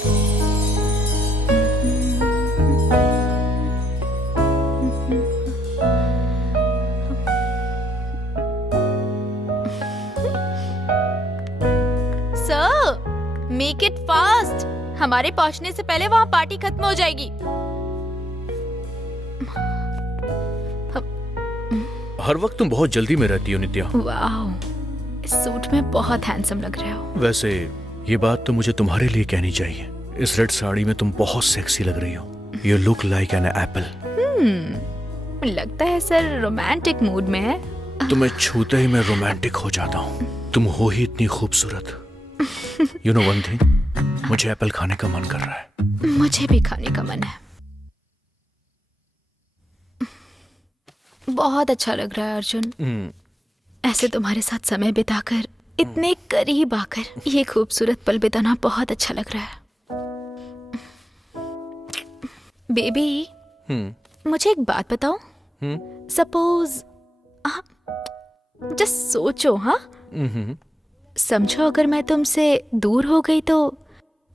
Sir, make it fast. हमारे पहुंचने से पहले वहाँ पार्टी खत्म हो जाएगी। हर वक्त तुम बहुत जल्दी में रहती हो नित्या। वाह, इस सूट में बहुत हैंडसम लग रहे हो। वैसे ये बात तो मुझे तुम्हारे लिए कहनी चाहिए। इस रेड साड़ी में तुम बहुत सेक्सी लग रही हो। You look like an apple. लगता है सर रोमांटिक मूड में है। तुम्हें छूते ही मैं रोमांटिक हो जाता हूँ। तुम हो ही इतनी खूबसूरत। यू नो वन थिंग, मुझे एप्पल खाने का मन कर रहा है। मुझे भी खाने का मन है। बहुत अच्छा लग रहा है अर्जुन। ऐसे तुम्हारे साथ समय बिताकर, इतने करीब आकर ये खूबसूरत पल बिताना बहुत अच्छा लग रहा है। बेबी, मुझे एक बात बताओ। सपोज जस्ट सोचो, हाँ, समझो अगर मैं तुमसे दूर हो गई तो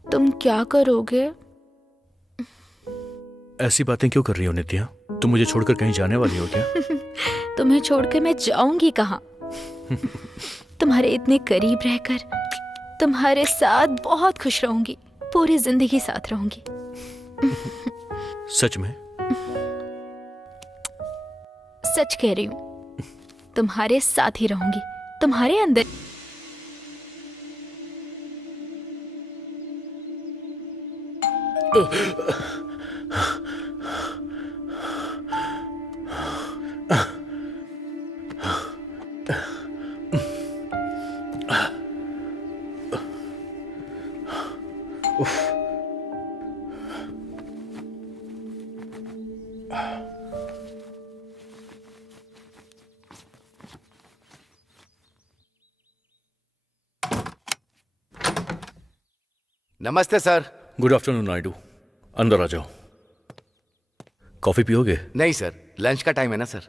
तुम क्या करोगे? ऐसी बातें क्यों कर रही हो नित्या? तुम मुझे छोड़कर कहीं जाने वाली हो क्या? तुम्हें छोड़कर मैं जाऊंगी कहाँ? तुम्हारे इतने करीब रहकर तुम्हारे साथ बहुत खुश रहूंगी। पूरी जिंदगी साथ रहूंगी। सच में? सच कह रही हूँ। तुम्हारे साथ ही रहूंगी, तुम्हारे अंदर। नमस्ते सर। Good afternoon Naidu. अंदर आ जाओ। कॉफी पियोगे? नहीं सर, लंच का टाइम है ना सर।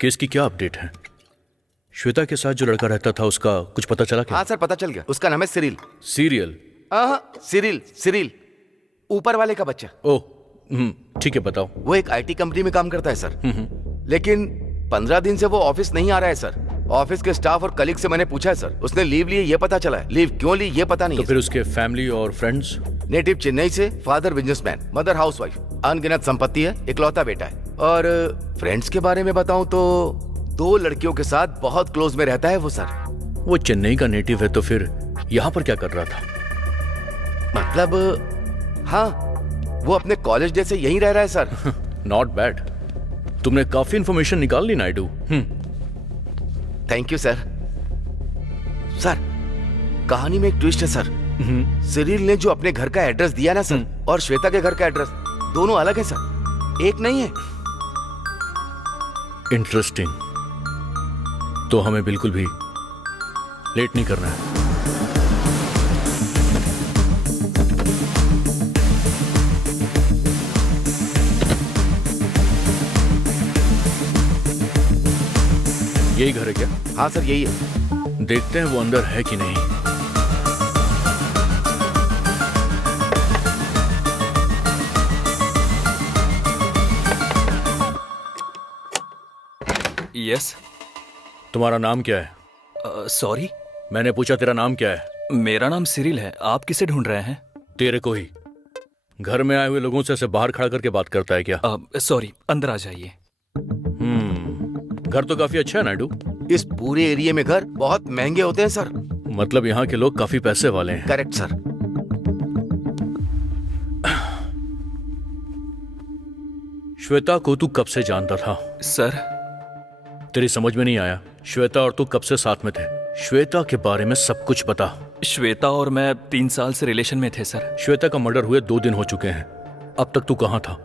केस की क्या अपडेट है? श्वेता के साथ जो लड़का रहता था उसका कुछ पता चला क्या? हाँ सर, पता चल गया। उसका नाम है सिरिल। सीरियल? हाँ, सिरिल, ऊपर वाले का बच्चा। ओह, ठीक है, बताओ। वो एक आईटी कंपनी में काम करता है सर। लेकिन 15 दिन से वो ऑफिस नहीं आ रहा है सर। ऑफिस के स्टाफ और कलीग से मैंने पूछा है सर, उसने लीव ली है ये पता चला है, लीव क्यों ली ये पता नहीं तो है। फिर उसके फैमिली और फ्रेंड्स? नेटिव चेन्नई से, फादर बिजनेसमैन, मदर हाउसवाइफ, अनगिनत संपत्ति है, इकलौता बेटा है। और फ्रेंड्स के बारे में बताऊं तो 2 लड़कियों के साथ बहुत क्लोज में रहता है वो सर। वो चेन्नई का नेटिव है तो फिर यहाँ पर क्या कर रहा था? मतलब हाँ, वो अपने कॉलेज डे से यहीं रह रहा है सर। Not bad. तुमने काफी इंफॉर्मेशन निकाल ली Naidu. Thank you sir. Sir, कहानी में एक ट्विस्ट है सर। सिरिल ने जो अपने घर का एड्रेस दिया ना सर, और श्वेता के घर का एड्रेस, दोनों अलग है सर, एक नहीं है। इंटरेस्टिंग। तो हमें बिल्कुल भी लेट नहीं करना है। यही घर है क्या? हाँ सर, यही है। देखते हैं वो अंदर है कि नहीं। यस। तुम्हारा नाम क्या है? सॉरी, मैंने पूछा तेरा नाम क्या है? मेरा नाम सिरिल है। आप किसे ढूंढ रहे हैं? तेरे को ही। घर में आए हुए लोगों से ऐसे बाहर खड़ा करके बात करता है क्या? सॉरी, अंदर आ जाइए। घर तो काफी अच्छा है नायडू। इस पूरे एरिया में घर बहुत महंगे होते हैं सर। मतलब यहाँ के लोग काफी पैसे वाले हैं। Correct sir. श्वेता को तू कब से जानता था? सर, तेरी समझ में नहीं आया। श्वेता और तू कब से साथ में थे? श्वेता के बारे में सब कुछ बता। श्वेता और मैं 3 साल से रिलेशन में थे सर। श्वेता का मर्डर हुए 2 दिन हो चुके हैं। अब तक तू कहाँ था?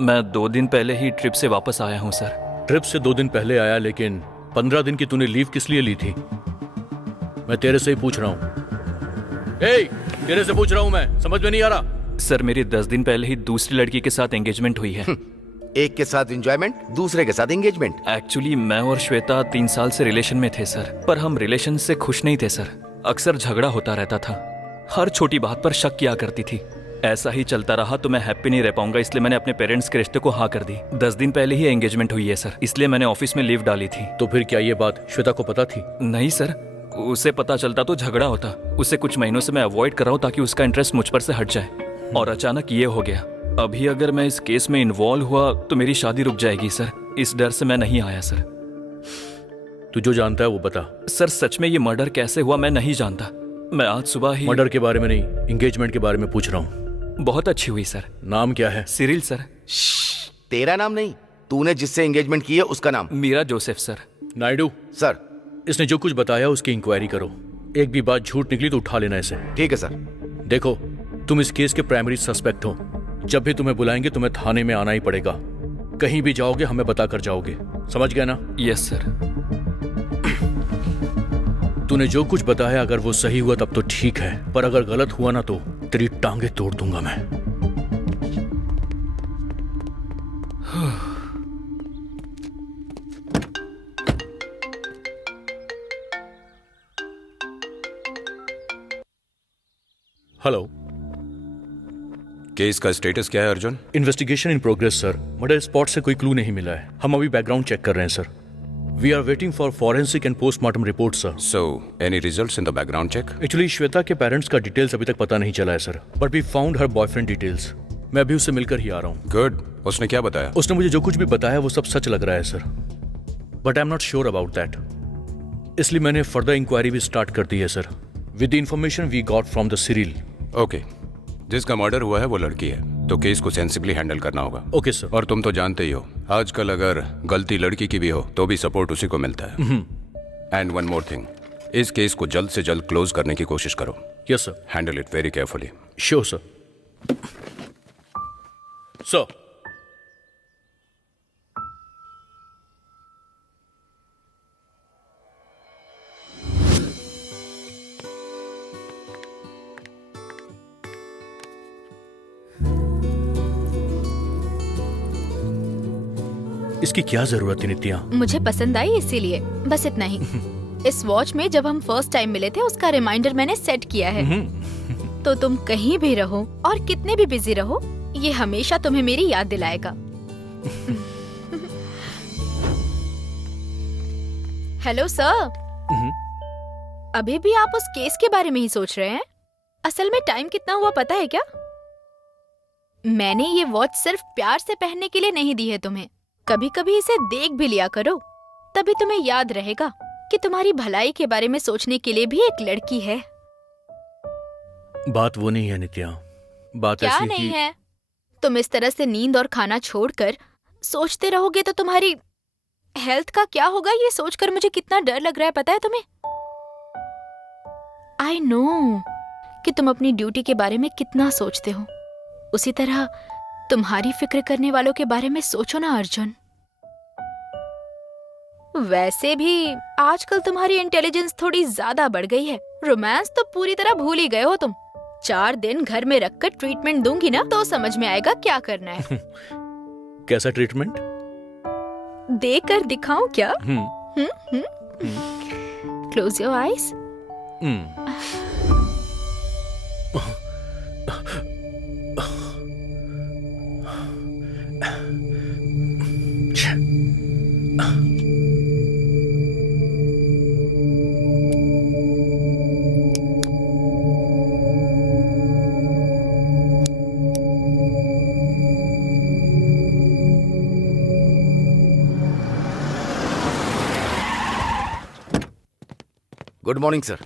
मैं 2 दिन पहले ही ट्रिप से वापस आया हूँ सर। ट्रिप से 2 दिन पहले आया, लेकिन 15 दिन की तूने लीव किस लिए ली थी? मैं तेरे से ही पूछ रहा हूँ। तेरे से पूछ रहा हूँ मैं, समझ में नहीं आ रहा? सर, मेरी 10 दिन पहले ही दूसरी लड़की के साथ एंगेजमेंट हुई है। एक के साथ एंजॉयमेंट, दूसरे के साथ एंगेजमेंट। एक्चुअली मैं और श्वेता 3 साल से रिलेशन में थे सर, पर हम रिलेशन से खुश नहीं थे सर। अक्सर झगड़ा होता रहता था। हर छोटी बात पर शक किया करती थी। ऐसा ही चलता रहा तो मैं हैप्पी नहीं रह पाऊंगा, इसलिए मैंने अपने पेरेंट्स के रिश्ते को हाँ कर दी। 10 दिन पहले ही एंगेजमेंट हुई है सर, इसलिए मैंने ऑफिस में लीव डाली थी। तो फिर क्या ये बात श्वेता को पता थी? नहीं सर, उसे पता चलता तो झगड़ा होता। उसे कुछ महीनों से मैं अवॉइड कर रहा हूँ ताकि उसका इंटरेस्ट मुझ पर से हट जाए, और अचानक ये हो गया। अभी अगर मैं इस केस में इन्वॉल्व हुआ तो मेरी शादी रुक जाएगी सर। इस डर से मैं नहीं आया सर। तू जो जानता है वो बता। सर सच में ये मर्डर कैसे हुआ मैं नहीं जानता। मैं आज सुबह ही मर्डर के बारे में नहीं, एंगेजमेंट के बारे में पूछ रहा हूँ। बहुत अच्छी हुई सर। नाम क्या है? Cyril sir. तेरा नाम नहीं, तूने जिससे एंगेजमेंट की है उसका नाम। Meera Joseph sir. Naidu sir. इसने जो कुछ बताया उसकी इंक्वायरी करो। एक भी बात झूठ निकली तो उठा लेना इसे। ठीक है सर। देखो, तुम इस केस के प्राइमरी सस्पेक्ट हो। जब भी तुम्हें बुलाएंगे तुम्हें थाने में आना ही पड़ेगा। कहीं भी जाओगे हमें बता कर जाओगे, समझ गया ना? Yes sir. तूने जो कुछ बताया अगर वो सही हुआ तब तो ठीक है, पर अगर गलत हुआ ना तो तेरी टांगे तोड़ दूंगा मैं। हेलो। केस का स्टेटस क्या है Arjun? Investigation in progress sir. Murder spot से कोई क्लू नहीं मिला है। हम अभी बैकग्राउंड चेक कर रहे हैं sir. We are waiting for forensic and postmortem report sir. So any results in the background check? Actually Shweta के पेरेंट्स का डिटेल्स अभी तक पता नहीं चला है sir, but we found her boyfriend details. मैं अभी उससे मिलकर ही आ रहा हूँ। गुड। उसने क्या बताया? उसने मुझे जो कुछ भी बताया वो सब सच लग रहा है sir, but I am not sure about that. इसलिए मैंने फर्दर इंक्वायरी भी स्टार्ट कर दी है sir, with the information we got from the Cyril. Okay. जिसका मर्डर हुआ है वो लड़की है, तो केस को सेंसिबली हैंडल करना होगा। Okay sir. और तुम तो जानते ही हो आजकल अगर गलती लड़की की भी हो तो भी सपोर्ट उसी को मिलता है। एंड वन मोर थिंग, इस केस को जल्द से जल्द क्लोज करने की कोशिश करो। Yes sir. Handle it very carefully. Sure sir. Sir, इसकी क्या जरूरत है नित्या? मुझे पसंद आई इसीलिए, बस इतना ही। इस वॉच में जब हम फर्स्ट टाइम मिले थे उसका रिमाइंडर मैंने सेट किया है। तो तुम कहीं भी रहो और कितने भी बिजी रहो, ये हमेशा तुम्हें मेरी याद दिलाएगा। Hello sir. अभी भी आप उस केस के बारे में ही सोच रहे हैं? असल में टाइम कितना हुआ पता है क्या? मैंने ये वॉच सिर्फ प्यार से पहनने के लिए नहीं दी है तुम्हें। कभी कभी इसे देख भी लिया करो, तभी तुम्हें याद रहेगा कि तुम्हारी भलाई के बारे में सोचने के लिए भी एक लड़की है। बात वो नहीं है नित्या, बात क्या ऐसी नहीं कि... है? तुम इस तरह से नींद और खाना छोड़कर सोचते रहोगे तो तुम्हारी हेल्थ का क्या होगा, ये सोचकर मुझे कितना डर लग रहा है पता है तुम्हें? आई नो कि तुम अपनी ड्यूटी के बारे में कितना सोचते हो। उसी तरह तुम्हारी फिक्र करने वालों के बारे में सोचो ना अर्जुन। वैसे भी आजकल तुम्हारी इंटेलिजेंस थोड़ी ज्यादा बढ़ गई है। रोमांस तो पूरी तरह भूल ही गए हो तुम। 4 दिन घर में रखकर ट्रीटमेंट दूंगी ना तो समझ में आएगा क्या करना है। कैसा ट्रीटमेंट? देकर दिखाऊं क्या? Close your eyes. Good morning sir.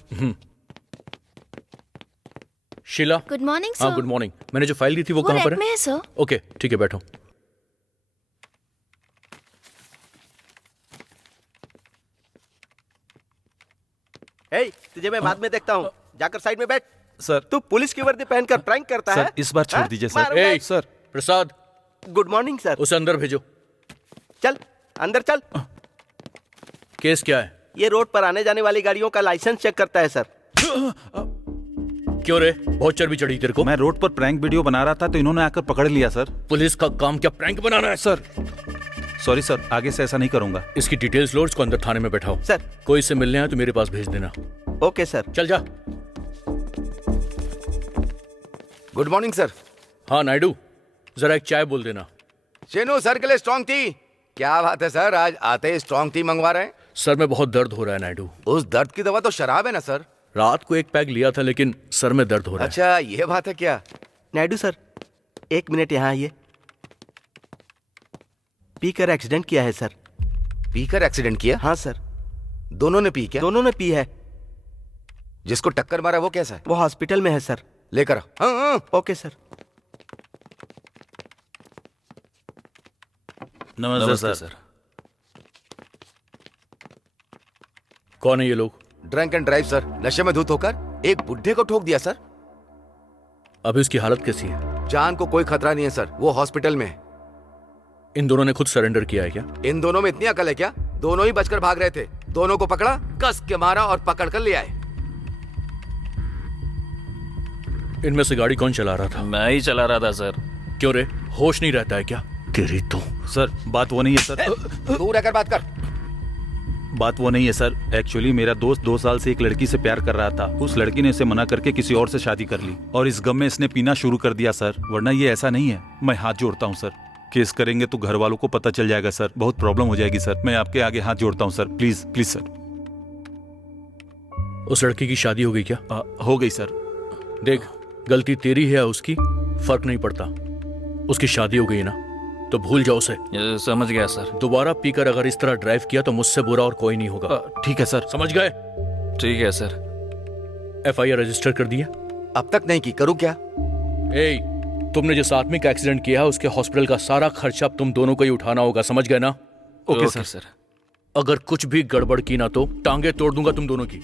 Sheela. Good morning हाँ सर। Good morning. मैंने जो फाइल दी थी वो वो कहाँ पर रैक में है सर। ओके ठीक है, बैठो। हे, तुझे मैं बाद में देखता हूँ। जाकर साइड में बैठ। सर। तू पुलिस की वर्दी पहनकर प्रैंक करता है? सर इस बार छोड़ हाँ? दीजिए मारो सर। मैं। सर प्रसाद, गुड मॉर्निंग सर। उसे अंदर भेजो। चल अंदर चल। केस क्या है? ये रोड पर आने जाने वाली गाड़ियों का लाइसेंस चेक करता है सर। क्यों रे, बहुत चर्बी चढ़ी तेरे को? मैं रोड पर प्रैंक वीडियो बना रहा था तो इन्होंने आकर पकड़ लिया सर। पुलिस का काम क्या प्रैंक बनाना है? सर सॉरी सर, आगे से ऐसा नहीं करूंगा। इसकी डिटेल्स लो, इसको अंदर थाने में बैठाओ। सर। कोई से मिलने आए तो मेरे पास भेज देना। Okay sir. चल जा। Good morning sir. हाँ नायडू, जरा एक चाय बोल देना। शेनू सर के लिए स्ट्रॉन्ग टी। क्या बात है सर, आज आते ही स्ट्रॉन्ग टी मंगवा रहे हैं। सर में बहुत दर्द हो रहा है नायडू। उस दर्द की दवा तो शराब है ना सर। रात को एक पैक लिया था लेकिन सर में दर्द हो रहा है। अच्छा ये बात है क्या। नायडू सर, 1 मिनट यहाँ आइए। पीकर एक्सीडेंट किया है सर। पीकर एक्सीडेंट किया। हाँ सर, दोनों ने पी क्या। दोनों ने पी है। जिसको टक्कर मारा वो कैसा है। वो हॉस्पिटल में है सर। लेकर आओ। हाँ, हाँ। Okay sir. नमस्ते सर। कौन है ये लोग? Drunk and drive sir. नशे में धुत होकर एक बुढ़े को ठोक दिया सर। अभी उसकी हालत कैसी है? जान को कोई खतरा नहीं है सर, वो हॉस्पिटल में है। इन दोनों ने खुद सरेंडर किया है क्या? इन दोनों में इतनी अकल है क्या। दोनों ही बचकर भाग रहे थे। दोनों को पकड़ा, कस के मारा और पकड़ कर ले आए। इनमें से गाड़ी कौन चला रहा था? मैं ही चला रहा था सर। क्यों रे, होश नहीं रहता है क्या? तेरी तो। सर बात वो नहीं है सर। दूर रहकर बात कर। बात वो नहीं है सर। एक्चुअली मेरा दोस्त 2 साल से एक लड़की से प्यार कर रहा था। उस लड़की ने इसे मना करके किसी और से शादी कर ली और इस गम में इसने पीना शुरू कर दिया सर। वरना ये ऐसा नहीं है। मैं हाथ जोड़ता हूँ सर। केस करेंगे तो घर वालों को पता चल जाएगा सर। बहुत प्रॉब्लम हो जाएगी सर। मैं आपके आगे हाथ जोड़ता हूँ सर। Please please sir. उस लड़की की शादी हो गई क्या? हो गई सर। देख, गलती तेरी है या उसकी फर्क नहीं पड़ता। उसकी शादी हो गई ना, तो भूल जाओ उसे। ये समझ गया सर। दोबारा पीकर अगर इस तरह ड्राइव किया तो मुझसे बुरा और कोई नहीं होगा। ठीक है सर। समझ गए? ठीक है सर। एफआईआर रजिस्टर कर दिया? अब तक नहीं की, करूँ क्या। ए, तुमने जिस आदमी का एक्सीडेंट किया है उसके हॉस्पिटल का सारा खर्चा तुम दोनों को ही उठाना होगा। समझ गए ना? Okay sir. अगर कुछ भी गड़बड़ की ना तो टांगे तोड़ दूंगा तुम दोनों की।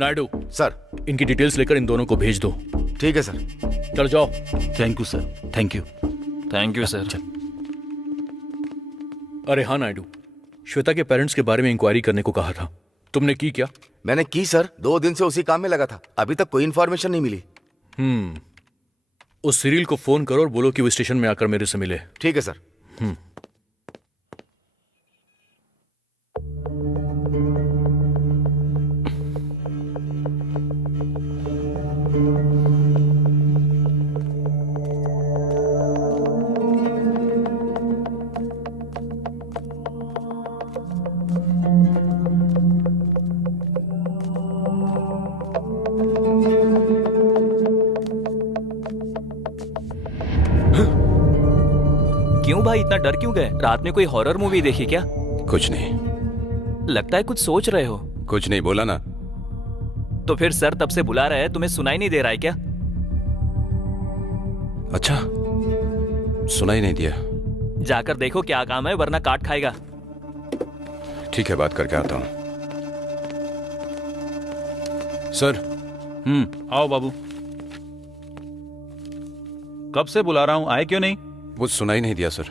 नायडू, सर इनकी डिटेल्स लेकर इन दोनों को भेज दो। ठीक है सर। चल जाओ। Thank you sir. Thank you. Thank you sir. अरे हाँ नायडू, श्वेता के पेरेंट्स के बारे में इंक्वायरी करने को कहा था, तुमने की क्या? मैंने की सर, 2 दिन से उसी काम में लगा था। अभी तक कोई इन्फॉर्मेशन नहीं मिली। उस सिरिल को फोन करो और बोलो कि वो स्टेशन में आकर मेरे से मिले। ठीक है सर। क्यों भाई, इतना डर क्यों गए? रात में कोई हॉरर मूवी देखी क्या? कुछ नहीं। लगता है कुछ सोच रहे हो। कुछ नहीं बोला ना। तो फिर सर तब से बुला रहे हैं, तुम्हें सुनाई नहीं दे रहा है क्या? अच्छा, सुनाई नहीं दिया। जाकर देखो क्या काम है, वरना काट खाएगा। ठीक है, बात करके आता हूँ। सर। आओ बाबू। कब से बुला रहा हूँ, आए क्यों नहीं? वो सुनाई नहीं दिया सर।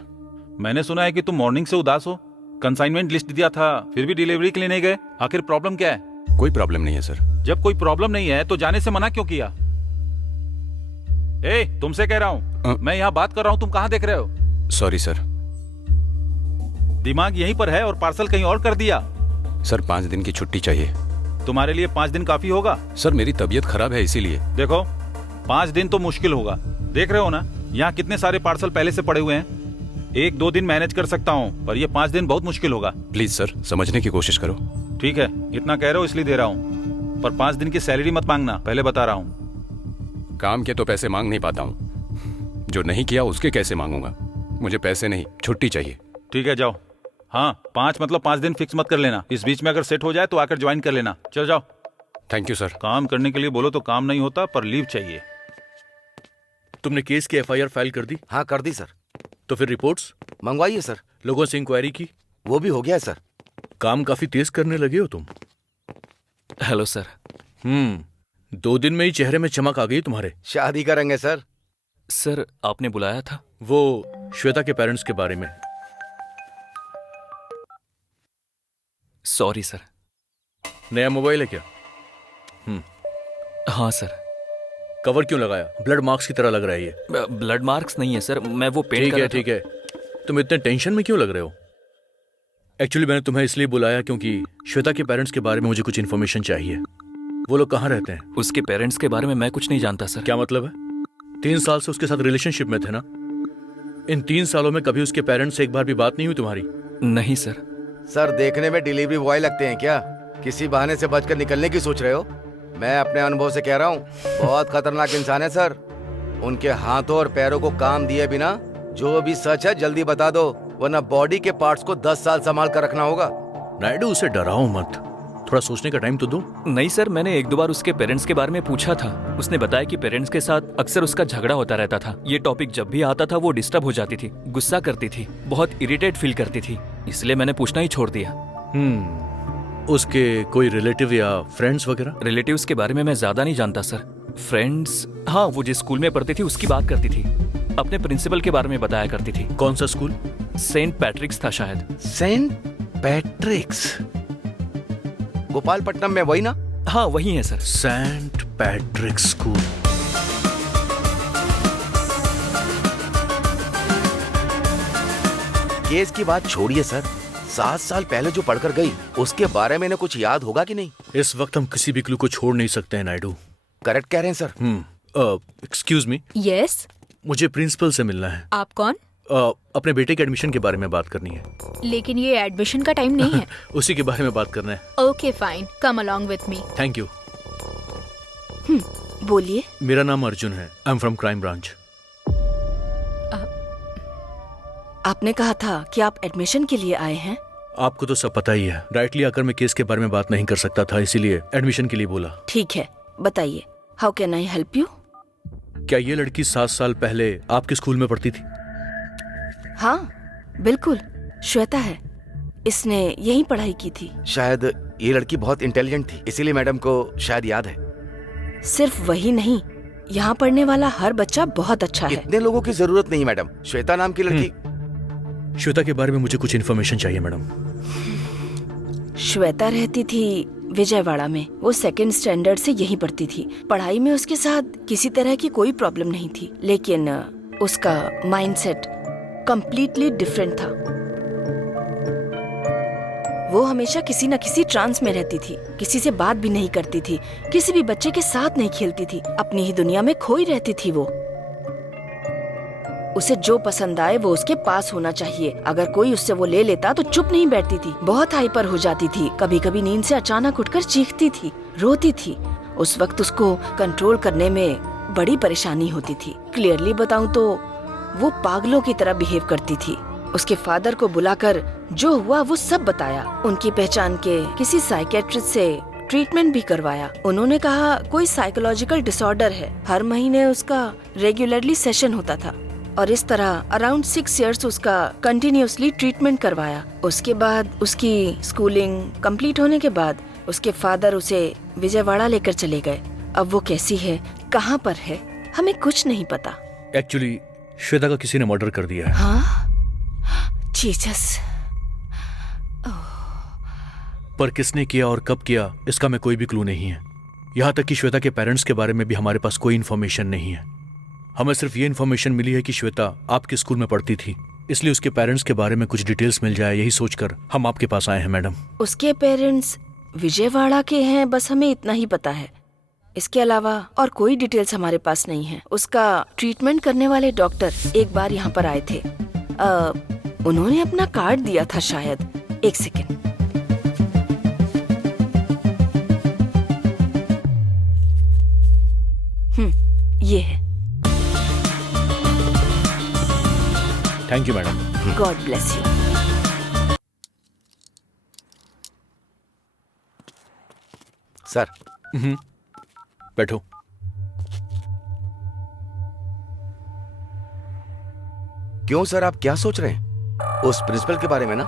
मैंने सुना है कि तुम मॉर्निंग से उदास हो। कंसाइनमेंट लिस्ट दिया था, फिर भी डिलीवरी के लिए नहीं गए। आखिर प्रॉब्लम क्या है? कोई प्रॉब्लम नहीं है सर। जब कोई प्रॉब्लम नहीं है तो जाने से मना क्यों किया? तुमसे कह रहा हूँ। मैं यहाँ बात कर रहा हूँ, तुम कहाँ देख रहे हो? Sorry sir. दिमाग यहीं पर है और पार्सल कहीं और कर दिया। सर 5 दिन की छुट्टी चाहिए। तुम्हारे लिए 5 दिन काफी होगा? सर मेरी तबीयत खराब है इसीलिए। देखो, 5 दिन तो मुश्किल होगा। देख रहे हो ना, यहाँ कितने सारे पार्सल पहले से पड़े हुए हैं। 1-2 दिन मैनेज कर सकता हूँ, पर ये 5 दिन बहुत मुश्किल होगा। प्लीज सर, समझने की कोशिश करो। ठीक है, इतना कह रहे हो इसलिए दे रहा हूँ, पर 5 दिन की सैलरी मत मांगना, पहले बता रहा हूँ। काम के तो पैसे मांग नहीं पाता हूँ, जो नहीं किया उसके कैसे मांगूंगा। मुझे पैसे नहीं, छुट्टी चाहिए। ठीक है, जाओ। हाँ, 5 मतलब 5 दिन फिक्स मत कर लेना। इस बीच में अगर सेट हो जाए तो आकर ज्वाइन कर लेना। चल जाओ। Thank you sir. काम करने के लिए बोलो तो काम नहीं होता, पर लीव चाहिए। तुमने केस की एफआईआर फाइल कर दी? हाँ कर दी सर। तो फिर रिपोर्ट्स मंगवाइए सर। लोगों से इंक्वायरी की? वो भी हो गया है सर। काम काफी तेज करने लगे हो तुम। Hello sir. 2 दिन में ही चेहरे में चमक आ गई तुम्हारे। शादी करेंगे सर। सर आपने बुलाया था? वो श्वेता के पेरेंट्स के बारे में। Sorry sir. नया मोबाइल है क्या? हाँ सर। कवर क्यों लगाया? ब्लड मार्क्स की तरह लग रहा है ये। ब्लड मार्क्स नहीं है सर, मैं वो पेंट ठीक कर है रहा था। ठीक है, तुम इतने टेंशन में क्यों लग रहे हो? एक्चुअली मैंने तुम्हें इसलिए बुलाया क्योंकि श्वेता के पेरेंट्स के बारे में मुझे कुछ इन्फॉर्मेशन चाहिए। वो लोग कहाँ रहते हैं? उसके पेरेंट्स के बारे में मैं कुछ नहीं जानता सर। क्या मतलब है? 3 साल से उसके साथ रिलेशनशिप में थे ना? इन 3 सालों में कभी उसके पेरेंट्स से एक बार भी बात नहीं हुई तुम्हारी? नहीं सर। सर देखने में डिलीवरी बॉय लगते हैं क्या? किसी बहाने से बचकर निकलने की सोच रहे हो? मैं अपने अनुभव से कह रहा हूँ, बहुत खतरनाक इंसान है सर। उनके हाथों और पैरों को काम दिए बिना जो भी सच है जल्दी बता दो, वरना बॉडी के पार्ट्स को 10 साल संभाल कर रखना होगा। नायडू, उसे डराओ मत, थोड़ा सोचने का टाइम तो दो। नहीं सर, मैंने 1-2 बार उसके पेरेंट्स के बारे में पूछा था। उसने बताया कि पेरेंट्स के साथ अक्सर उसका झगड़ा होता रहता था। ये टॉपिक जब भी आता था वो डिस्टर्ब हो जाती थी, गुस्सा करती थी, बहुत इरिटेट फील करती थी। इसलिए मैंने पूछना ही छोड़ दिया। उसके कोई रिलेटिव या फ्रेंड्स वगैरह? रिलेटिव्स के बारे में मैं ज्यादा नहीं जानता सर। फ्रेंड्स, हाँ, वो जिस स्कूल में पढ़ती थी उसकी बात करती थी। अपने प्रिंसिपल के बारे में बताया करती थी। कौन सा स्कूल? सेंट पैट्रिक्स था शायद। सेंट पैट्रिक्स, गोपालपट्टनम में, वही ना? हाँ वही है sir. Saint Patrick School. Case की बात छोड़िए सर, 7 साल पहले जो पढ़कर गई उसके बारे में इन्हें कुछ याद होगा कि नहीं? इस वक्त हम किसी भी क्लू को छोड़ नहीं सकते हैं नायडू। करेक्ट कह रहे हैं सर। एक्सक्यूज मी, यस, मुझे प्रिंसिपल से मिलना है। आप कौन? अपने बेटे के एडमिशन के बारे में बात करनी है। लेकिन ये एडमिशन का टाइम नहीं है। उसी के बारे में बात करना है। Okay fine, come along with me. Thank you. बोलिए। मेरा नाम अर्जुन है, I am from crime branch. आपने कहा था कि आप एडमिशन के लिए आए हैं। आपको तो सब पता ही है, डायरेक्टली आकर मैं केस के बारे में बात नहीं कर सकता था, इसीलिए एडमिशन के लिए बोला। ठीक है, बताइए, how can I help you? क्या ये लड़की 7 साल पहले आपके स्कूल में पढ़ती थी? हाँ बिल्कुल, श्वेता है। इसने यहीं पढ़ाई की थी। शायद ये लड़की बहुत इंटेलिजेंट थी, इसीलिए मैडम को शायद याद है। सिर्फ वही नहीं, यहाँ पढ़ने वाला हर बच्चा बहुत अच्छा है। इतने लोगों की जरूरत नहीं मैडम, श्वेता नाम की लड़की। श्वेता के बारे में मुझे कुछ इन्फॉर्मेशन चाहिए मैडम। श्वेता रहती थी विजयवाड़ा में। वो 2nd स्टैंडर्ड से यहीं पढ़ती थी। पढ़ाई में उसके साथ किसी तरह की कोई प्रॉब्लम नहीं थी, लेकिन उसका माइंडसेट कंप्लीटली डिफरेंट था। वो हमेशा किसी न किसी ट्रांस में रहती थी, किसी से बात भी नहीं करती थी, किसी भी बच्चे के साथ नहीं खेलती थी, अपनी ही दुनिया में खोई रहती थी। वो उसे जो पसंद आए वो उसके पास होना चाहिए। अगर कोई उससे वो ले लेता तो चुप नहीं बैठती थी, बहुत हाइपर हो जाती थी। कभी कभी नींद से अचानक उठकर चीखती थी, रोती थी। उस वक्त उसको कंट्रोल करने में बड़ी परेशानी होती थी। क्लियरली बताऊं तो वो पागलों की तरह बिहेव करती थी। उसके फादर को बुलाकर जो हुआ वो सब बताया। उनकी पहचान के किसी साइकेट्रिस्ट से ट्रीटमेंट भी करवाया। उन्होंने कहा कोई साइकोलॉजिकल डिसऑर्डर है। हर महीने उसका रेगुलरली सेशन होता था और इस तरह अराउंड 6 इयर्स उसका कंटिन्यूअसली ट्रीटमेंट करवाया। उसके बाद उसकी स्कूलिंग कंप्लीट होने के बाद उसके फादर उसे विजयवाड़ा लेकर चले गए। अब वो कैसी है, कहाँ पर है, हमें कुछ नहीं पता। एक्चुअली श्वेता का किसी ने मर्डर कर दिया है। हाँ? जीसस। पर किसने किया और कब किया इसका मैं कोई भी क्लू नहीं है। यहाँ तक कि श्वेता के पेरेंट्स के बारे में भी हमारे पास कोई इन्फॉर्मेशन नहीं है। हमें सिर्फ ये इन्फॉर्मेशन मिली है कि श्वेता आपके स्कूल में पढ़ती थी, इसलिए उसके पेरेंट्स के बारे में कुछ डिटेल्स मिल जाए, यही सोचकर हम आपके पास आए हैं मैडम। उसके पेरेंट्स विजयवाड़ा के हैं, बस हमें इतना ही पता है। इसके अलावा और कोई डिटेल्स हमारे पास नहीं है। उसका ट्रीटमेंट करने वाले डॉक्टर एक बार यहाँ पर आए थे। उन्होंने अपना कार्ड दिया था शायद। एक सेकेंड। ये है। Thank you madam. God bless you. Sir बैठो। क्यों सर, आप क्या सोच रहे हैं? उस प्रिंसिपल के बारे में ना?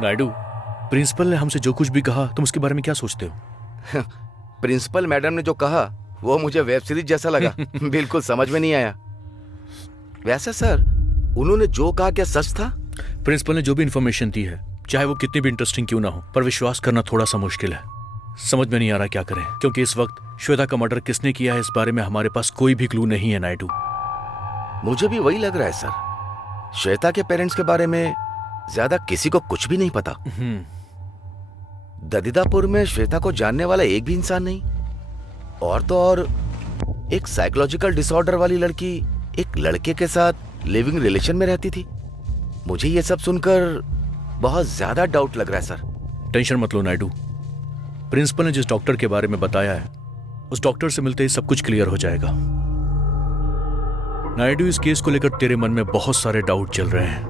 नायडू, प्रिंसिपल ने हमसे जो कुछ भी कहा तुम उसके बारे में क्या सोचते हो? प्रिंसिपल मैडम ने जो कहा वो मुझे वेब सीरीज जैसा लगा। बिल्कुल समझ में नहीं आया। वैसे सर, उन्होंने जो कहा क्या सच था? प्रिंसिपल ने जो भी इन्फॉर्मेशन दी है, चाहे वो कितनी भी इंटरेस्टिंग क्यों ना हो, पर विश्वास करना थोड़ा सा मुश्किल है। समझ में नहीं आ रहा क्या करें, क्योंकि इस वक्त श्वेता का मर्डर किसने किया है इस बारे में हमारे पास कोई भी क्लू नहीं है नायडू। मुझे भी वही लग रहा है सर। श्वेता के पेरेंट्स के बारे में ज्यादा किसी को कुछ भी नहीं पता। ददीदापुर में श्वेता को जानने वाला एक भी इंसान नहीं। और तो और एक साइकोलॉजिकल डिसऑर्डर वाली लड़की एक लड़के के साथ लिविंग रिलेशन में रहती थी। मुझे ये सब सुनकर बहुत ज्यादा डाउट लग रहा है सर। टेंशन मत लो नायडू। प्रिंसिपल ने जिस डॉक्टर के बारे में बताया है उस डॉक्टर से मिलते ही सब कुछ क्लियर हो जाएगा। नायडू, इस केस को लेकर तेरे मन में बहुत सारे डाउट चल रहे हैं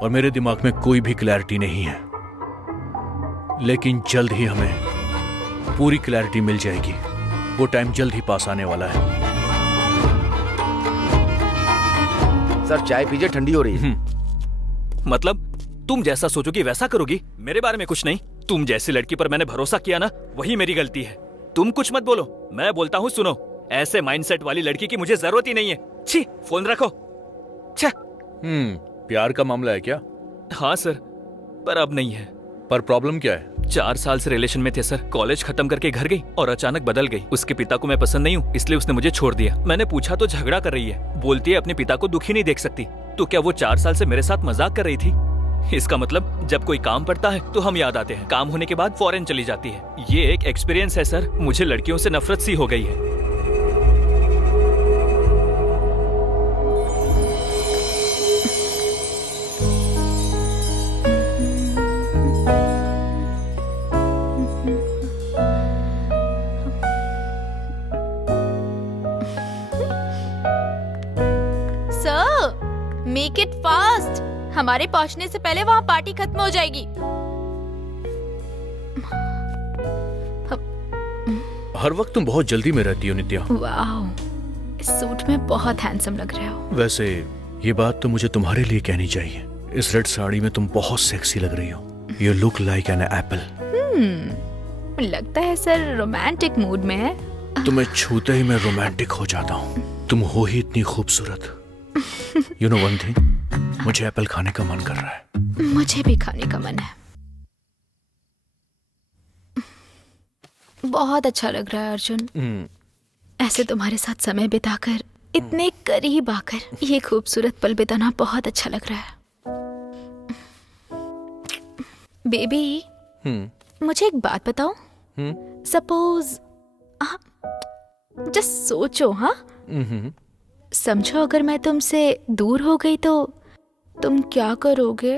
और मेरे दिमाग में कोई भी क्लैरिटी नहीं है, लेकिन जल्द ही हमें पूरी क्लैरिटी मिल जाएगी। वो टाइम जल्द ही पास आने वाला है। सर चाय पीजिए, ठंडी हो रही है। मतलब तुम जैसा सोचोगी वैसा करोगी, मेरे बारे में कुछ नहीं। तुम जैसी लड़की पर मैंने भरोसा किया ना, वही मेरी गलती है। तुम कुछ मत बोलो, मैं बोलता हूँ सुनो। ऐसे माइंडसेट वाली लड़की की मुझे जरूरत ही नहीं है। छी, फोन रखो। छे। प्यार का मामला है क्या? हाँ सर, पर अब नहीं है। पर प्रॉब्लम क्या है? 4 साल से रिलेशन में थे सर। कॉलेज खत्म करके घर गई और अचानक बदल गई। उसके पिता को मैं पसंद नहीं हूँ, इसलिए उसने मुझे छोड़ दिया। मैंने पूछा तो झगड़ा कर रही है, बोलती है अपने पिता को दुखी नहीं देख सकती। तो क्या वो 4 साल से मेरे साथ मजाक कर रही थी? इसका मतलब जब कोई काम पड़ता है तो हम याद आते हैं, काम होने के बाद फॉरेन चली जाती है। ये एक एक्सपीरियंस है सर। मुझे लड़कियों से नफरत सी हो गई है। Sir, make it fast. हमारे पहुंचने से पहले वहाँ पार्टी खत्म हो जाएगी। हर वक्त तुम बहुत जल्दी में रहती हो नित्या। वाओ, इस सूट में बहुत हैंडसम लग रहे हो। वैसे ये बात तो मुझे तुम्हारे लिए कहनी चाहिए। इस रेड साड़ी में तुम बहुत सेक्सी लग रही हो। You look like an apple. लगता है सर रोमांटिक मूड में है। तुम्हें छूते ही मैं रोमांटिक हो जाता हूँ। तुम हो ही इतनी खूबसूरत। यू नो वन थिंग, मुझे एप्पल खाने का मन कर रहा है। मुझे भी खाने का मन है। बहुत अच्छा लग रहा है अर्जुन। ऐसे तुम्हारे साथ समय बिताकर, इतने करीब आकर ये खूबसूरत पल बिताना बहुत अच्छा लग रहा है। बेबी, मुझे एक बात बताओ। सपोज जस्ट सोचो, हाँ, समझो अगर मैं तुमसे दूर हो गई तो तुम क्या करोगे?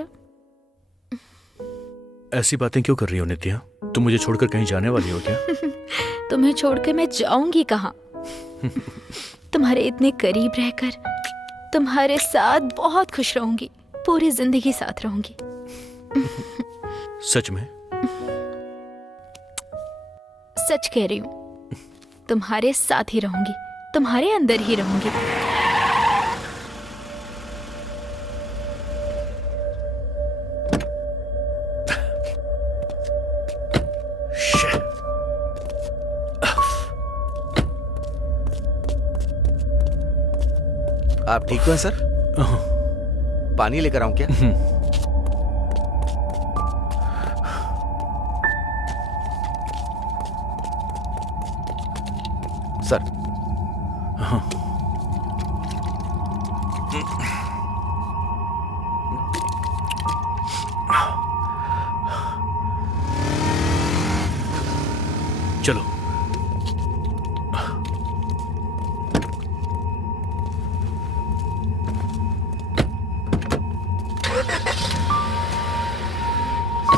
ऐसी बातें क्यों कर रही हो नित्या? तुम मुझे छोड़कर कहीं जाने वाली हो क्या? तुम्हें छोड़कर मैं जाऊंगी कहाँ? तुम्हारे इतने करीब रहकर तुम्हारे साथ बहुत खुश रहूंगी। पूरी जिंदगी साथ रहूंगी। सच में? सच कह रही हूँ। तुम्हारे साथ ही रहूंगी, तुम्हारे अंदर ही रहूंगी। आप ठीक तो हैं सर? पानी लेकर आऊं क्या? सर, चलो।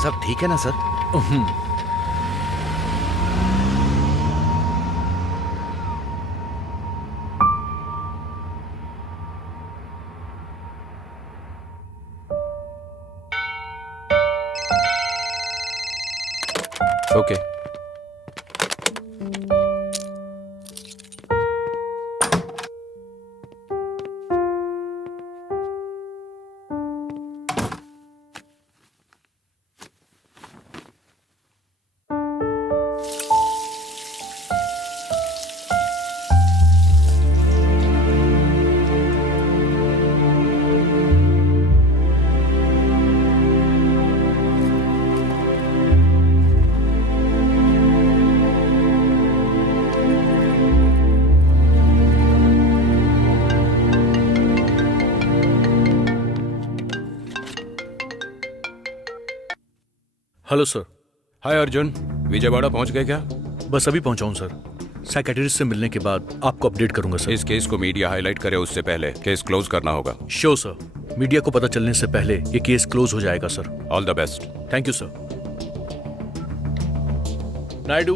सब ठीक है ना sir? Okay. Hello sir. Hi Arjun, Vijayawada पहुंच गए क्या? बस अभी पहुंचा हूं सर। साइकेट्रिस्ट से मिलने के बाद आपको अपडेट करूंगा सर। इस केस को मीडिया हाईलाइट करे उससे पहले केस क्लोज करना होगा। श्योर सर, मीडिया को पता चलने से पहले ये केस क्लोज हो जाएगा sir. All the best. Thank you sir. Naidu,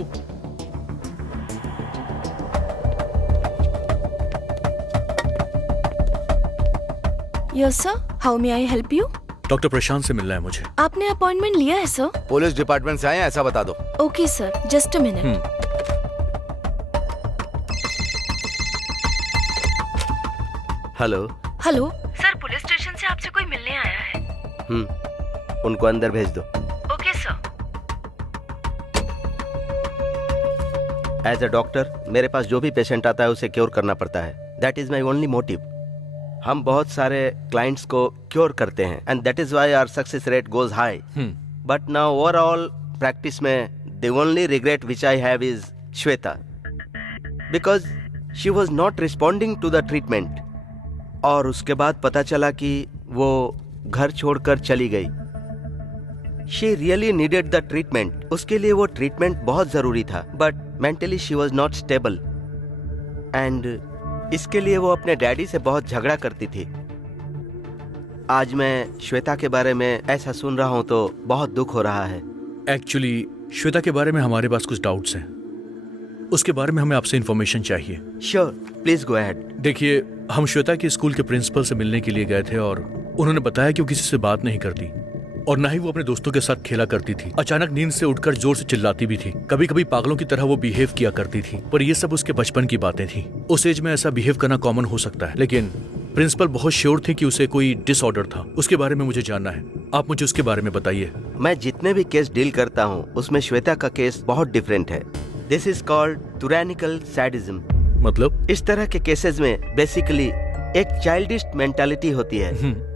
yes sir, how may I help you? Doctor Prashant से मिलना है मुझे। आपने अपॉइंटमेंट लिया है सर? पुलिस डिपार्टमेंट से आए हैं, ऐसा बता दो। Okay sir, just a minute. Hello. Hello sir, police station से आपसे कोई मिलने आया है। उनको अंदर भेज दो। Okay sir. As a doctor मेरे पास जो भी पेशेंट आता है उसे क्योर करना पड़ता है। That is my only motive. हम बहुत सारे क्लाइंट्स को क्योर करते हैं and that is why our success rate goes high. But now overall practice में the only regret which I have is Shweta, because she was not responding to the treatment. और उसके बाद पता चला कि वो घर छोड़कर चली गई। She really needed the treatment. उसके लिए वो ट्रीटमेंट बहुत जरूरी था, but mentally she was not stable and इसके लिए वो अपने डैडी से बहुत झगड़ा करती थी। आज मैं श्वेता के बारे में ऐसा सुन रहा हूँ तो बहुत दुख हो रहा है। एक्चुअली श्वेता के बारे में हमारे पास कुछ डाउट्स हैं, उसके बारे में हमें आपसे इंफॉर्मेशन चाहिए। Sure, please go ahead. देखिए, हम श्वेता के स्कूल के प्रिंसिपल से मिलने के लिए गए थे और उन्होंने बताया कि वो किसी से बात नहीं करती और ना ही वो अपने दोस्तों के साथ खेला करती थी। अचानक नींद से उठकर जोर से चिल्लाती भी थी। कभी कभी पागलों की तरह वो बिहेव किया करती थी, पर ये सब उसके बचपन की बातें थी। उस एज में ऐसा बिहेव करना कॉमन हो सकता है, लेकिन प्रिंसिपल बहुत श्योर थे कि उसे कोई डिसऑर्डर था। उसके बारे में मुझे जानना है, आप मुझे उसके बारे में बताइए। मैं जितने भी केस डील करता हूँ उसमें श्वेता का केस बहुत डिफरेंट है। This is called tyrannical sadism. मतलब? इस तरह के केसेस में बेसिकली एक चाइल्डिश मेंटालिटी होती है।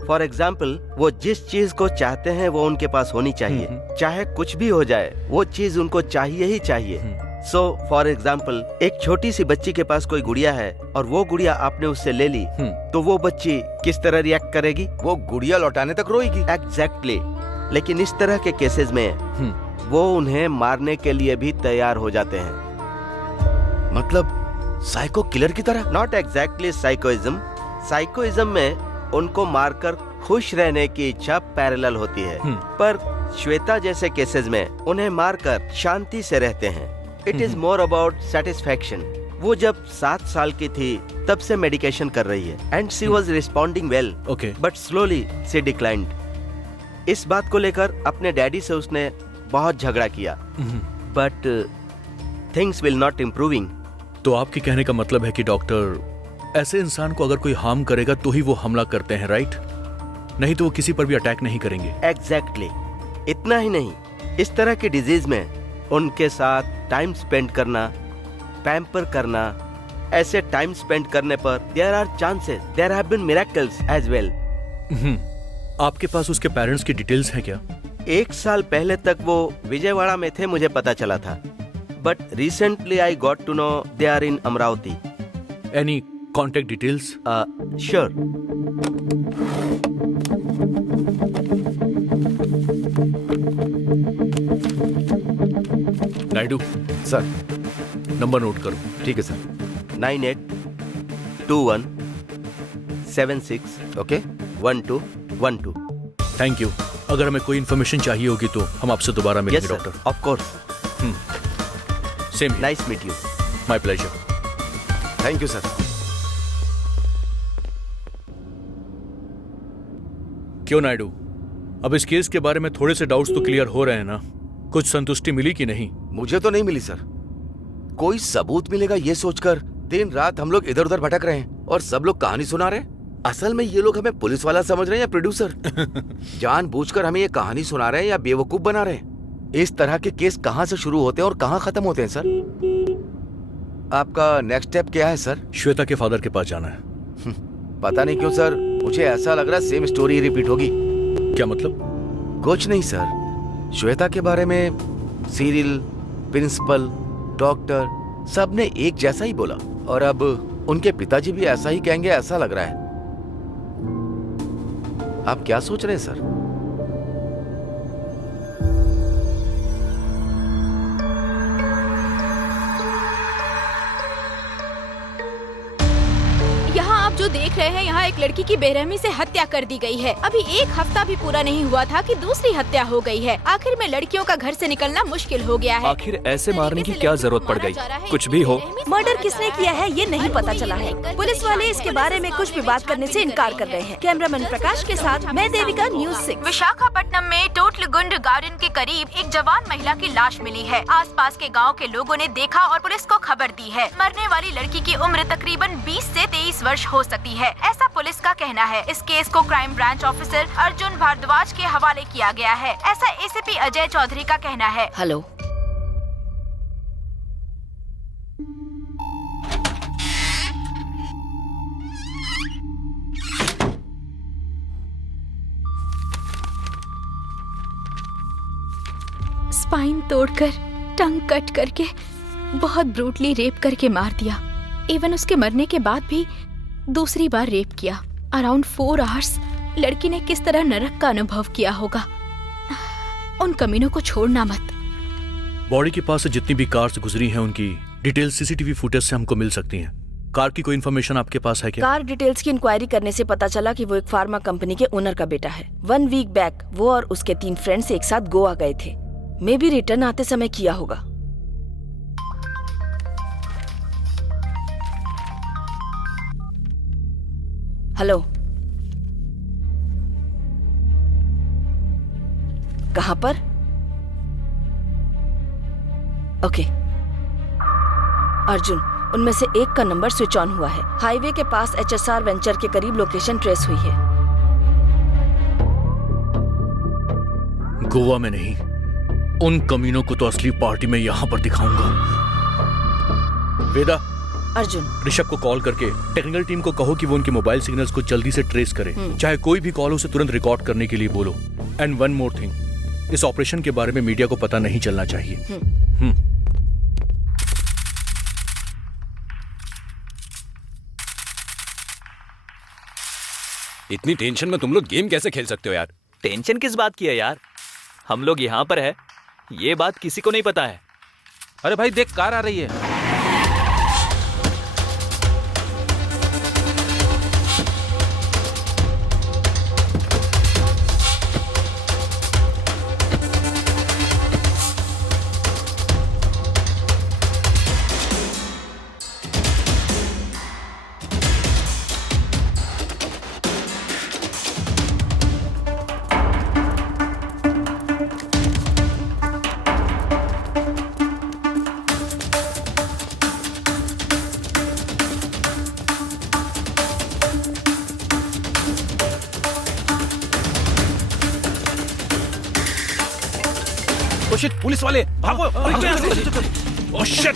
फॉर एग्जाम्पल, वो जिस चीज को चाहते हैं वो उनके पास होनी चाहिए, चाहे कुछ भी हो जाए वो चीज उनको चाहिए ही चाहिए। सो फॉर एग्जाम्पल, एक छोटी सी बच्ची के पास कोई गुड़िया है और वो गुड़िया आपने उससे ले ली, तो वो बच्ची किस तरह रिएक्ट करेगी? वो गुड़िया लौटाने तक रोएगी। एग्जैक्टली। लेकिन इस तरह के केसेस में वो उन्हें मारने के लिए भी तैयार हो जाते हैं। मतलब साइको किलर की तरह? Not exactly साइकोइज्म। साइकोइज्म में उनको मारकर खुश रहने की इच्छा पैरेलल होती है, पर श्वेता जैसे केसेस में उन्हें मारकर शांति से रहते हैं। It is more about satisfaction. वो जब 7 साल की थी तब से मेडिकेशन कर रही है and she was responding well, but slowly she declined. इस बात को लेकर अपने डैडी से उसने बहुत झगड़ा किया, but things will not improving. तो आपके कहने का मतलब है कि डॉक्टर, ऐसे इंसान को अगर कोई हार्म करेगा तो ही वो हमला करते हैं, राइट? नहीं तो वो किसी पर भी अटैक नहीं करेंगे। एग्जैक्टली। इतना ही नहीं, इस तरह की डिजीज में उनके साथ टाइम स्पेंड करना, पैम्पर करना, ऐसे टाइम स्पेंड करने पर there are chances, there have been miracles as well. आपके पास उसके पेरेंट्स की डिटेल्स हैं क्या? 1 साल पहले तक वो विजयवाड़ा में थे, मुझे पता चला था, but recently I got to know they are in Amravati. Any contact details? Sure. Naidu sir. Number note करो। ठीक है सर। 982176 ओके 1212। Thank you. अगर हमें कोई इन्फॉर्मेशन चाहिए होगी तो हम आपसे दोबारा मिलेंगे doctor. Of course. Same. Nice meet you. My pleasure. Thank you sir. क्यों नायडू, अब इस केस के बारे में थोड़े से डाउट्स तो क्लियर हो रहे हैं ना? कुछ संतुष्टि मिली कि नहीं? मुझे तो नहीं मिली सर। कोई सबूत मिलेगा ये सोचकर दिन रात हम लोग इधर उधर भटक रहे हैं और सब लोग कहानी सुना रहे हैं। असल में ये लोग हमें पुलिस वाला समझ रहे हैं या प्रोड्यूसर? जानबूझकर हमें ये कहानी सुना रहे हैं या बेवकूफ बना रहे हैं? इस तरह के केस कहाँ से शुरू होते हैं और कहाँ खत्म होते हैं सर? आपका नेक्स्ट स्टेप क्या है सर? श्वेता के फादर के पास जाना है। पता नहीं क्यों सर, मुझे ऐसा लग रहा है सेम स्टोरी रिपीट होगी। क्या मतलब? कुछ नहीं सर, श्वेता के बारे में सीरियल, प्रिंसिपल, डॉक्टर सबने एक जैसा ही बोला और अब उनके पिताजी भी ऐसा ही कहेंगे ऐसा लग रहा है। आप क्या सोच रहे हैं सर? देख रहे हैं यहाँ एक लड़की की बेरहमी से हत्या कर दी गई है। अभी एक हफ्ता भी पूरा नहीं हुआ था कि दूसरी हत्या हो गई है। आखिर में लड़कियों का घर से निकलना मुश्किल हो गया है। आखिर ऐसे मारने की क्या जरूरत पड़ गई? कुछ भी हो, मर्डर किसने किया है ये नहीं पता चला है। पुलिस वाले इसके बारे में कुछ भी बात करने से इनकार कर रहे हैं। कैमरामैन प्रकाश के साथ मैं देविका, न्यूज़ 6। विशाखापट्टनम में टोटलगुंड गार्डन के करीब एक जवान महिला की लाश मिली है। आसपास के गांव के लोगों ने देखा और पुलिस को खबर दी है। मरने वाली लड़की की उम्र तकरीबन 20 से 23 वर्ष हो सकती है, ऐसा पुलिस का कहना है। इस केस को crime branch officer Arjun Bhardwaj के हवाले किया गया है, ऐसा एसीपी अजय चौधरी का कहना है। हेलो, स्पाइन तोड़कर, टंग कट करके, बहुत ब्रूटली रेप करके मार दिया। इवन उसके मरने के बाद भी दूसरी बार रेप किया। अराउंड 4 आवर्स लड़की ने किस तरह नरक का अनुभव किया होगा। उन कमीनों को छोड़ना मत। बॉडी के पास से जितनी भी कार्स गुजरी हैं उनकी डिटेल सीसीटीवी फुटेज से हमको मिल सकती हैं। कार की कोई इन्फॉर्मेशन आपके पास है क्या? कार डिटेल्स की इंक्वायरी करने से पता चला कि वो एक फार्मा कंपनी के ओनर का बेटा है। 1 वीक बैक वो और उसके 3 फ्रेंड्स एक साथ गोवा गए थे। मे बी रिटर्न आते समय किया होगा। हेलो, कहाँ पर? ओके अर्जुन, उनमें से एक का नंबर स्विच ऑन हुआ है। हाईवे के पास HSR वेंचर के करीब लोकेशन ट्रेस हुई है। गोवा में नहीं, उन कमीनों को तो असली पार्टी में यहाँ पर दिखाऊंगा। वेदा, अर्जुन, ऋषभ को कॉल करके टेक्निकल टीम को कहो कि वो उनके मोबाइल सिग्नल्स को जल्दी से ट्रेस करे। चाहे कोई भी कॉल हो उसे तुरंत रिकॉर्ड करने के लिए बोलो। एंड वन मोर थिंग, इस ऑपरेशन के बारे में मीडिया को पता नहीं चलना चाहिए। इतनी टेंशन में तुम लोग गेम कैसे खेल सकते हो यार? टेंशन किस बात की है यार? हम लोग यहाँ पर है, ये बात किसी को नहीं पता है। अरे भाई देख, कार आ रही है। ओ शिट, पुलिस वाले भागो! Oh shit!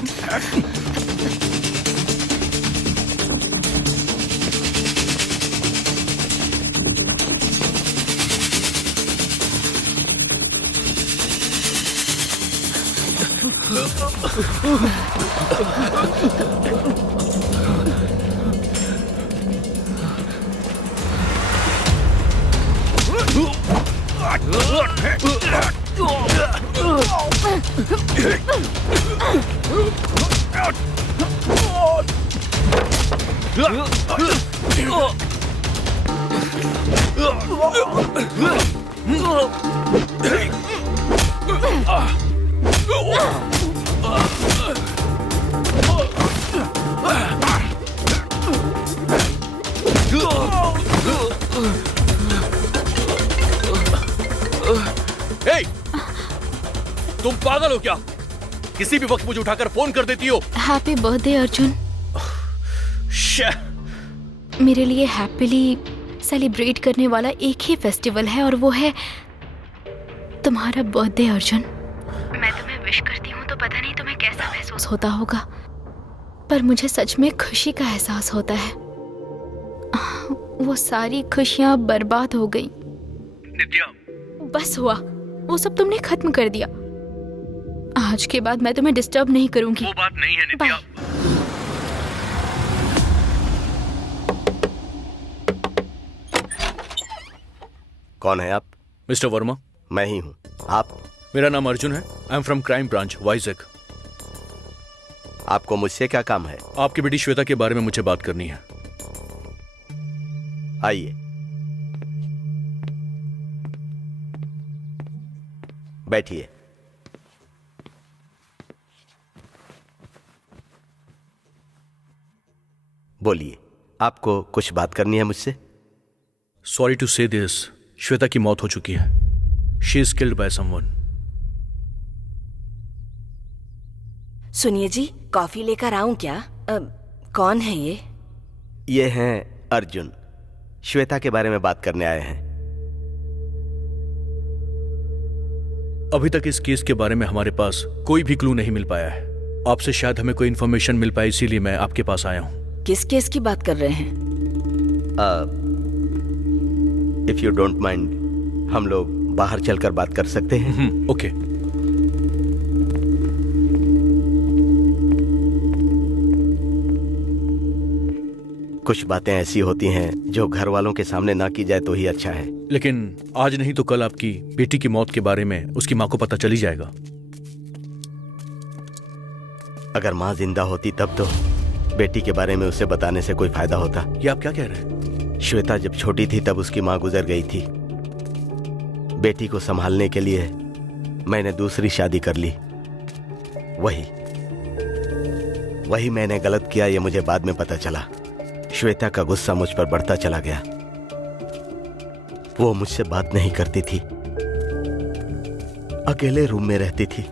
Hey! तुम पागल हो क्या? किसी भी वक्त मुझे उठाकर फोन कर देती हो। Happy birthday Arjun. मेरे लिए हैप्पीली सेलिब्रेट करने वाला एक ही फेस्टिवल है और वो है तुम्हारा बर्थडे अर्जुन। मैं तुम्हें विश करती हूँ तो पता नहीं तुम्हें कैसा महसूस होता होगा, पर मुझे सच में खुशी का एहसास होता है। वो सारी खुशियाँ बर्बाद हो गई। नित्या, बस हुआ, वो सब तुमने खत्म कर दिया। आज के बाद मैं तुम्हें डिस्टर्ब नहीं करूंगी। वो बात नहीं है नित्या। कौन है आप? मिस्टर वर्मा, मैं ही हूँ। आप? मेरा नाम अर्जुन है। I am from crime branch, Vizag. आपको मुझसे क्या काम है? आपकी बेटी श्वेता के बारे में मुझे बात करनी है। आइए, बैठिए। बोलिए, आपको कुछ बात करनी है मुझसे? सॉरी टू से दिस, श्वेता की मौत हो चुकी है। She is killed by someone. सुनिए जी, कॉफी लेकर आऊं क्या? कौन है ये? ये हैं अर्जुन, श्वेता के बारे में बात करने आए हैं। अभी तक इस केस के बारे में हमारे पास कोई भी क्लू नहीं मिल पाया है। आपसे शायद हमें कोई इन्फॉर्मेशन मिल पाए, इसीलिए मैं आपके पास आया हूं। किस केस की बात कर रहे हैं? इफ यू डोंट माइंड, हम लोग बाहर चलकर बात कर सकते हैं? ओके। कुछ बातें ऐसी होती हैं जो घर वालों के सामने ना की जाए तो ही अच्छा है। लेकिन आज नहीं तो कल आपकी बेटी की मौत के बारे में उसकी माँ को पता चली जाएगा। अगर माँ जिंदा होती तब तो बेटी के बारे में उसे बताने से कोई फायदा होता। ये आप क्या कह रहे हैं? श्वेता जब छोटी थी तब उसकी माँ गुजर गई थी। बेटी को संभालने के लिए मैंने दूसरी शादी कर ली। वही मैंने गलत किया, ये मुझे बाद में पता चला। श्वेता का गुस्सा मुझ पर बढ़ता चला गया। वो मुझसे बात नहीं करती थी, अकेले रूम में रहती थी,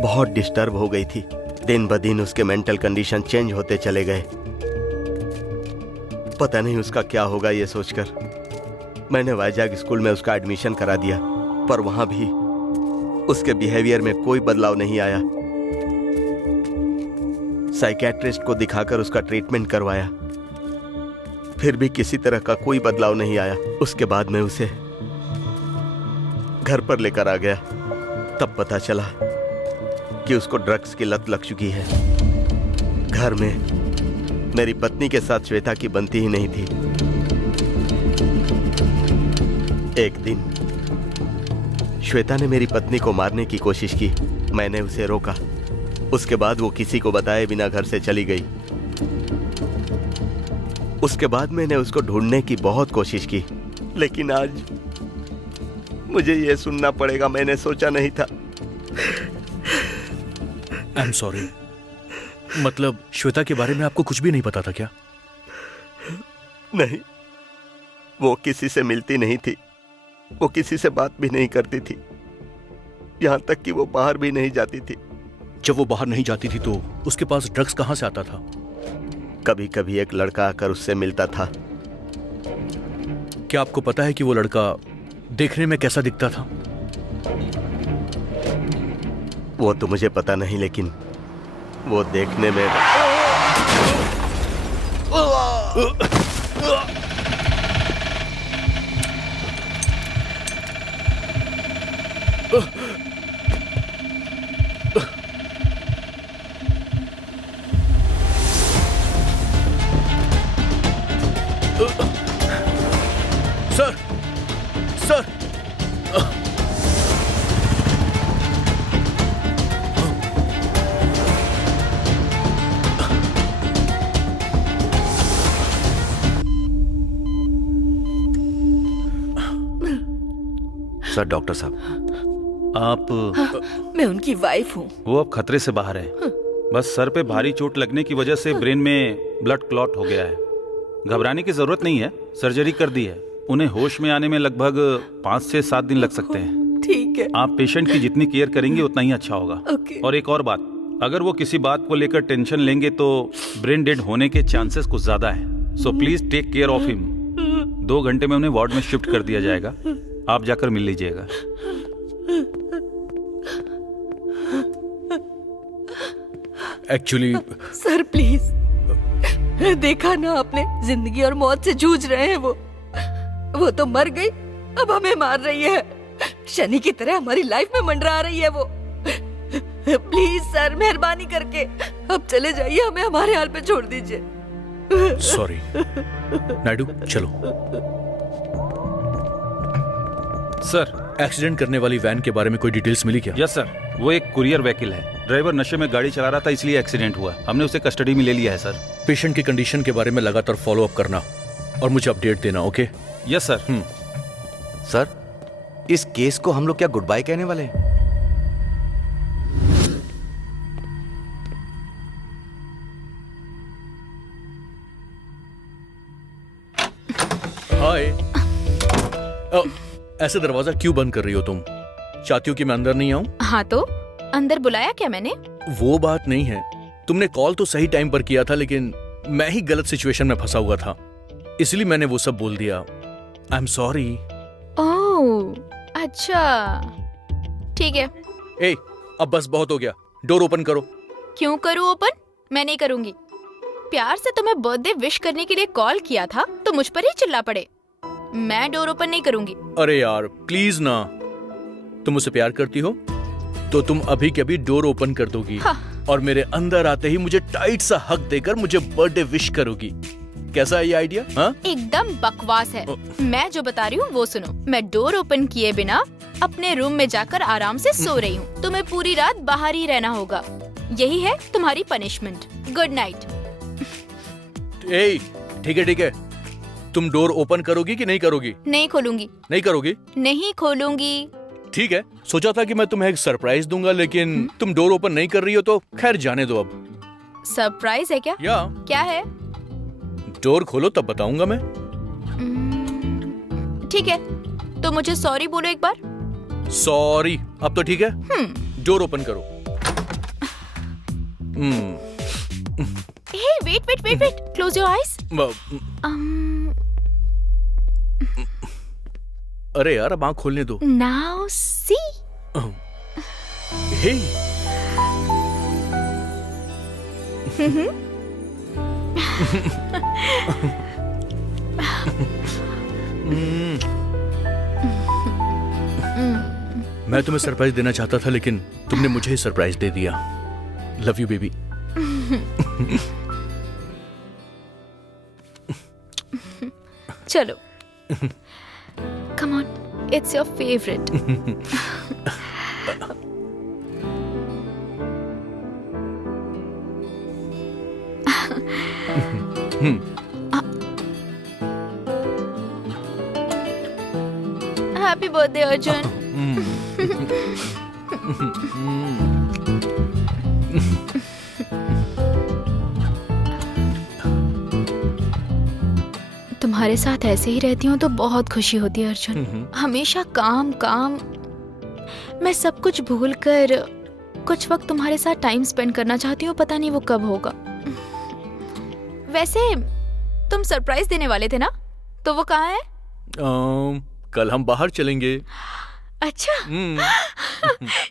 बहुत डिस्टर्ब हो गई थी। दिन ब दिन उसके मेंटल कंडीशन चेंज होते चले गए। पता नहीं उसका क्या होगा, ये सोचकर मैंने वाइजाग स्कूल में उसका एडमिशन करा दिया, पर वहां भी उसके बिहेवियर में कोई बदलाव नहीं आया। साइकियाट्रिस्ट को दिखाकर उसका ट्रीटमेंट करवाया, फिर भी किसी तरह का कोई बदलाव नहीं आया। उसके बाद मैं उसे घर पर लेकर आ गया, तब पता चला कि उसको ड्रग्स की लत लग चुकी है। घर में मेरी पत्नी के साथ श्वेता की बनती ही नहीं थी। एक दिन श्वेता ने मेरी पत्नी को मारने की कोशिश की, मैंने उसे रोका। उसके बाद वो किसी को बताए बिना घर से चली गई। उसके बाद मैंने उसको ढूंढने की बहुत कोशिश की, लेकिन आज मुझे ये सुनना पड़ेगा, मैंने सोचा नहीं था। I am sorry. मतलब श्वेता के बारे में आपको कुछ भी नहीं पता था क्या? नहीं, वो किसी से मिलती नहीं थी, वो किसी से बात भी नहीं करती थी, यहां तक कि वो बाहर भी नहीं जाती थी। जब वो बाहर नहीं जाती थी तो उसके पास ड्रग्स कहां से आता था? कभी कभी एक लड़का आकर उससे मिलता था। क्या आपको पता है कि वो लड़का देखने में कैसा दिखता था? वो तो मुझे पता नहीं, लेकिन वो देखने में सर, सर, सर, डॉक्टर साहब, आप मैं उनकी वाइफ हूँ। वो अब खतरे से बाहर है। बस सर पे भारी चोट लगने की वजह से ब्रेन में ब्लड क्लॉट हो गया है। घबराने की जरूरत नहीं है, सर्जरी कर दी है। उन्हें होश में आने में लगभग 5 से 7 दिन लग सकते हैं। ठीक है। आप पेशेंट की जितनी केयर करेंगे उतना ही अच्छा होगा। ओके। और एक और बात, अगर वो किसी बात को लेकर टेंशन लेंगे तो ब्रेन डेड होने के चांसेस कुछ ज्यादा है। So please take care of him. 2 घंटे में उन्हें वार्ड में शिफ्ट कर दिया जाएगा, आप जाकर मिल लीजिएगा। एक्चुअली सर प्लीज, देखा ना आपने, जिंदगी और मौत से जूझ रहे हैं वो तो मर गई, अब हमें मार रही है। शनि की तरह हमारी लाइफ में मंडरा रही है वो। प्लीज सर, मेहरबानी करके अब चले जाइए, हमें हमारे हाल पे छोड़ दीजिए। सॉरी। नायडू, चलो। सर, एक्सीडेंट करने वाली वैन के बारे में कोई डिटेल्स मिली क्या? यस सर, वो एक कुरियर व्हीकल है। ड्राइवर नशे में गाड़ी चला रहा था, इसलिए एक्सीडेंट हुआ। हमने उसे कस्टडी में ले लिया है सर। पेशेंट की कंडीशन के बारे में लगातार फॉलो अप करना और मुझे अपडेट देना, ओके? Yes sir. सर, इस केस को हम लोग क्या गुड बाय कहने वाले हैं? हाय। ऐसे दरवाजा क्यों बंद कर रही हो तुम? चाहती हो कि मैं अंदर नहीं आऊं? हाँ तो अंदर बुलाया क्या मैंने? वो बात नहीं है। तुमने कॉल तो सही टाइम पर किया था, लेकिन मैं ही गलत सिचुएशन में फंसा हुआ था, इसलिए मैंने वो सब बोल दिया। I am sorry. ओह, अच्छा, ठीक है। ए, अब बस बहुत हो गया। डोर ओपन करो। क्यों करूँ ओपन? मैं नहीं करूंगी। प्यार से तुम्हें बर्थडे विश करने के लिए कॉल किया था तो मुझ पर ही चिल्ला पड़े। मैं डोर ओपन नहीं करूंगी। अरे यार प्लीज ना। तुम मुझसे प्यार करती हो तो तुम अभी के अभी डोर ओपन कर दोगी। हाँ। और मेरे अंदर आते ही मुझे टाइट सा हक देकर मुझे बर्थडे विश करोगी। कैसा है ये आइडिया? हाँ, एकदम बकवास है। मैं जो बता रही हूँ वो सुनो। मैं डोर ओपन किए बिना अपने रूम में जाकर आराम से सो रही हूँ। तुम्हें पूरी रात बाहर ही रहना होगा। यही है तुम्हारी पनिशमेंट। Good night. ए, ठीक है ठीक है। तुम डोर ओपन करोगी कि नहीं करोगी? नहीं खोलूंगी। नहीं करोगी? नहीं खोलूंगी। ठीक है। सोचा था कि मैं तुम्हें एक सरप्राइज दूंगा, लेकिन तुम डोर ओपन नहीं कर रही हो तो खैर जाने दो। अब सरप्राइज है क्या? या क्या है? डोर खोलो तब बताऊंगा मैं। ठीक है, तो मुझे सॉरी बोलो एक बार। सॉरी। अब तो ठीक है। डोर ओपन करो। Hey wait wait wait wait, close your eyes. अरे यार अब आँख खोलने दो। Now see. हे मैं तुम्हें सरप्राइज देना चाहता था, लेकिन तुमने मुझे ही सरप्राइज दे दिया। Love you baby. चलो, come on, it's your favorite. Happy birthday, Arjun. तुम्हारे साथ ऐसे ही रहती हूँ तो बहुत खुशी होती है अर्जुन। हमेशा काम काम। मैं सब कुछ भूल कर कुछ वक्त तुम्हारे साथ टाइम स्पेंड करना चाहती हूँ। पता नहीं वो कब होगा। वैसे तुम सरप्राइज देने वाले थे ना, तो वो कहाँ है? कल हम बाहर चलेंगे। अच्छा।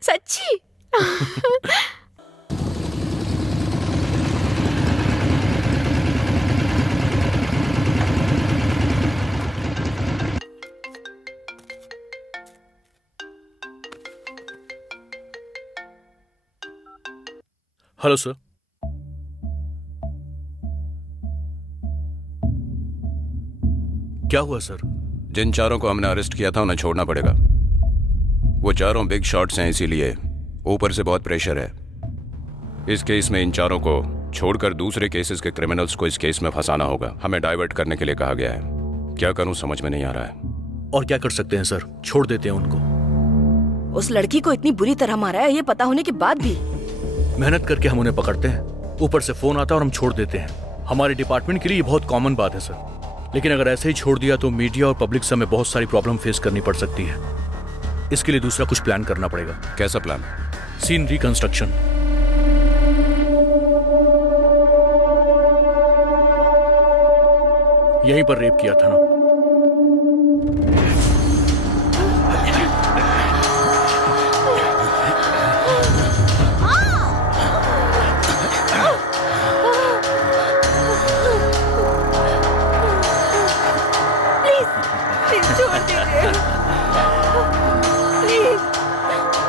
सच्ची? Hello sir. क्या हुआ सर? जिन चारों को हमने अरेस्ट किया था उन्हें छोड़ना पड़ेगा। वो चारों बिग शॉट्स हैं, इसीलिए ऊपर से बहुत प्रेशर है। इस केस में इन चारों को छोड़कर दूसरे केसेस के क्रिमिनल्स को इस केस में फंसाना होगा। हमें डाइवर्ट करने के लिए कहा गया है। क्या करूं समझ में नहीं आ रहा है। और क्या कर सकते हैं सर? छोड़ देते हैं उनको। उस लड़की को इतनी बुरी तरह मारा है, ये पता होने के बाद भी। मेहनत करके हम उन्हें पकड़ते हैं, ऊपर से फोन आता है और हम छोड़ देते हैं। हमारे डिपार्टमेंट के लिए ये बहुत कॉमन बात है सर। लेकिन अगर ऐसे ही छोड़ दिया तो मीडिया और पब्लिक से हमें बहुत सारी प्रॉब्लम फेस करनी पड़ सकती है। इसके लिए दूसरा कुछ प्लान करना पड़ेगा। कैसा प्लान? Scene reconstruction. यहीं पर रेप किया था ना?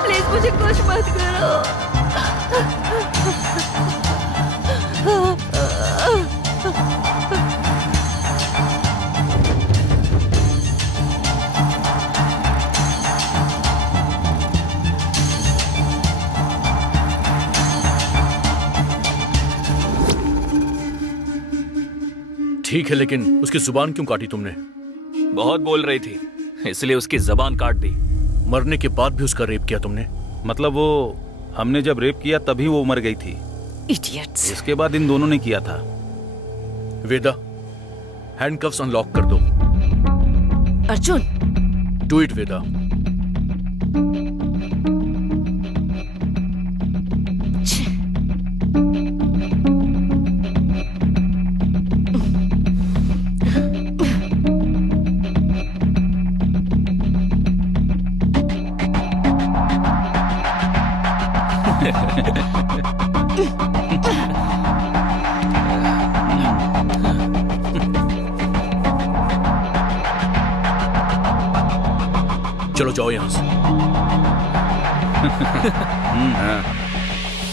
प्लीज मुझे कुछ मत करो। ठीक है, लेकिन उसकी जुबान क्यों काटी तुमने? बहुत बोल रही थी, इसलिए उसकी जबान काट दी। मरने के बाद भी उसका रेप किया तुमने? मतलब वो हमने जब रेप किया तभी वो मर गई थी। इडियट्स। इसके बाद इन दोनों ने किया था। वेदा, हैंडकफ्स अनलॉक कर दो। अर्जुन, डू इट वेदा। चलो जाओ यहां से।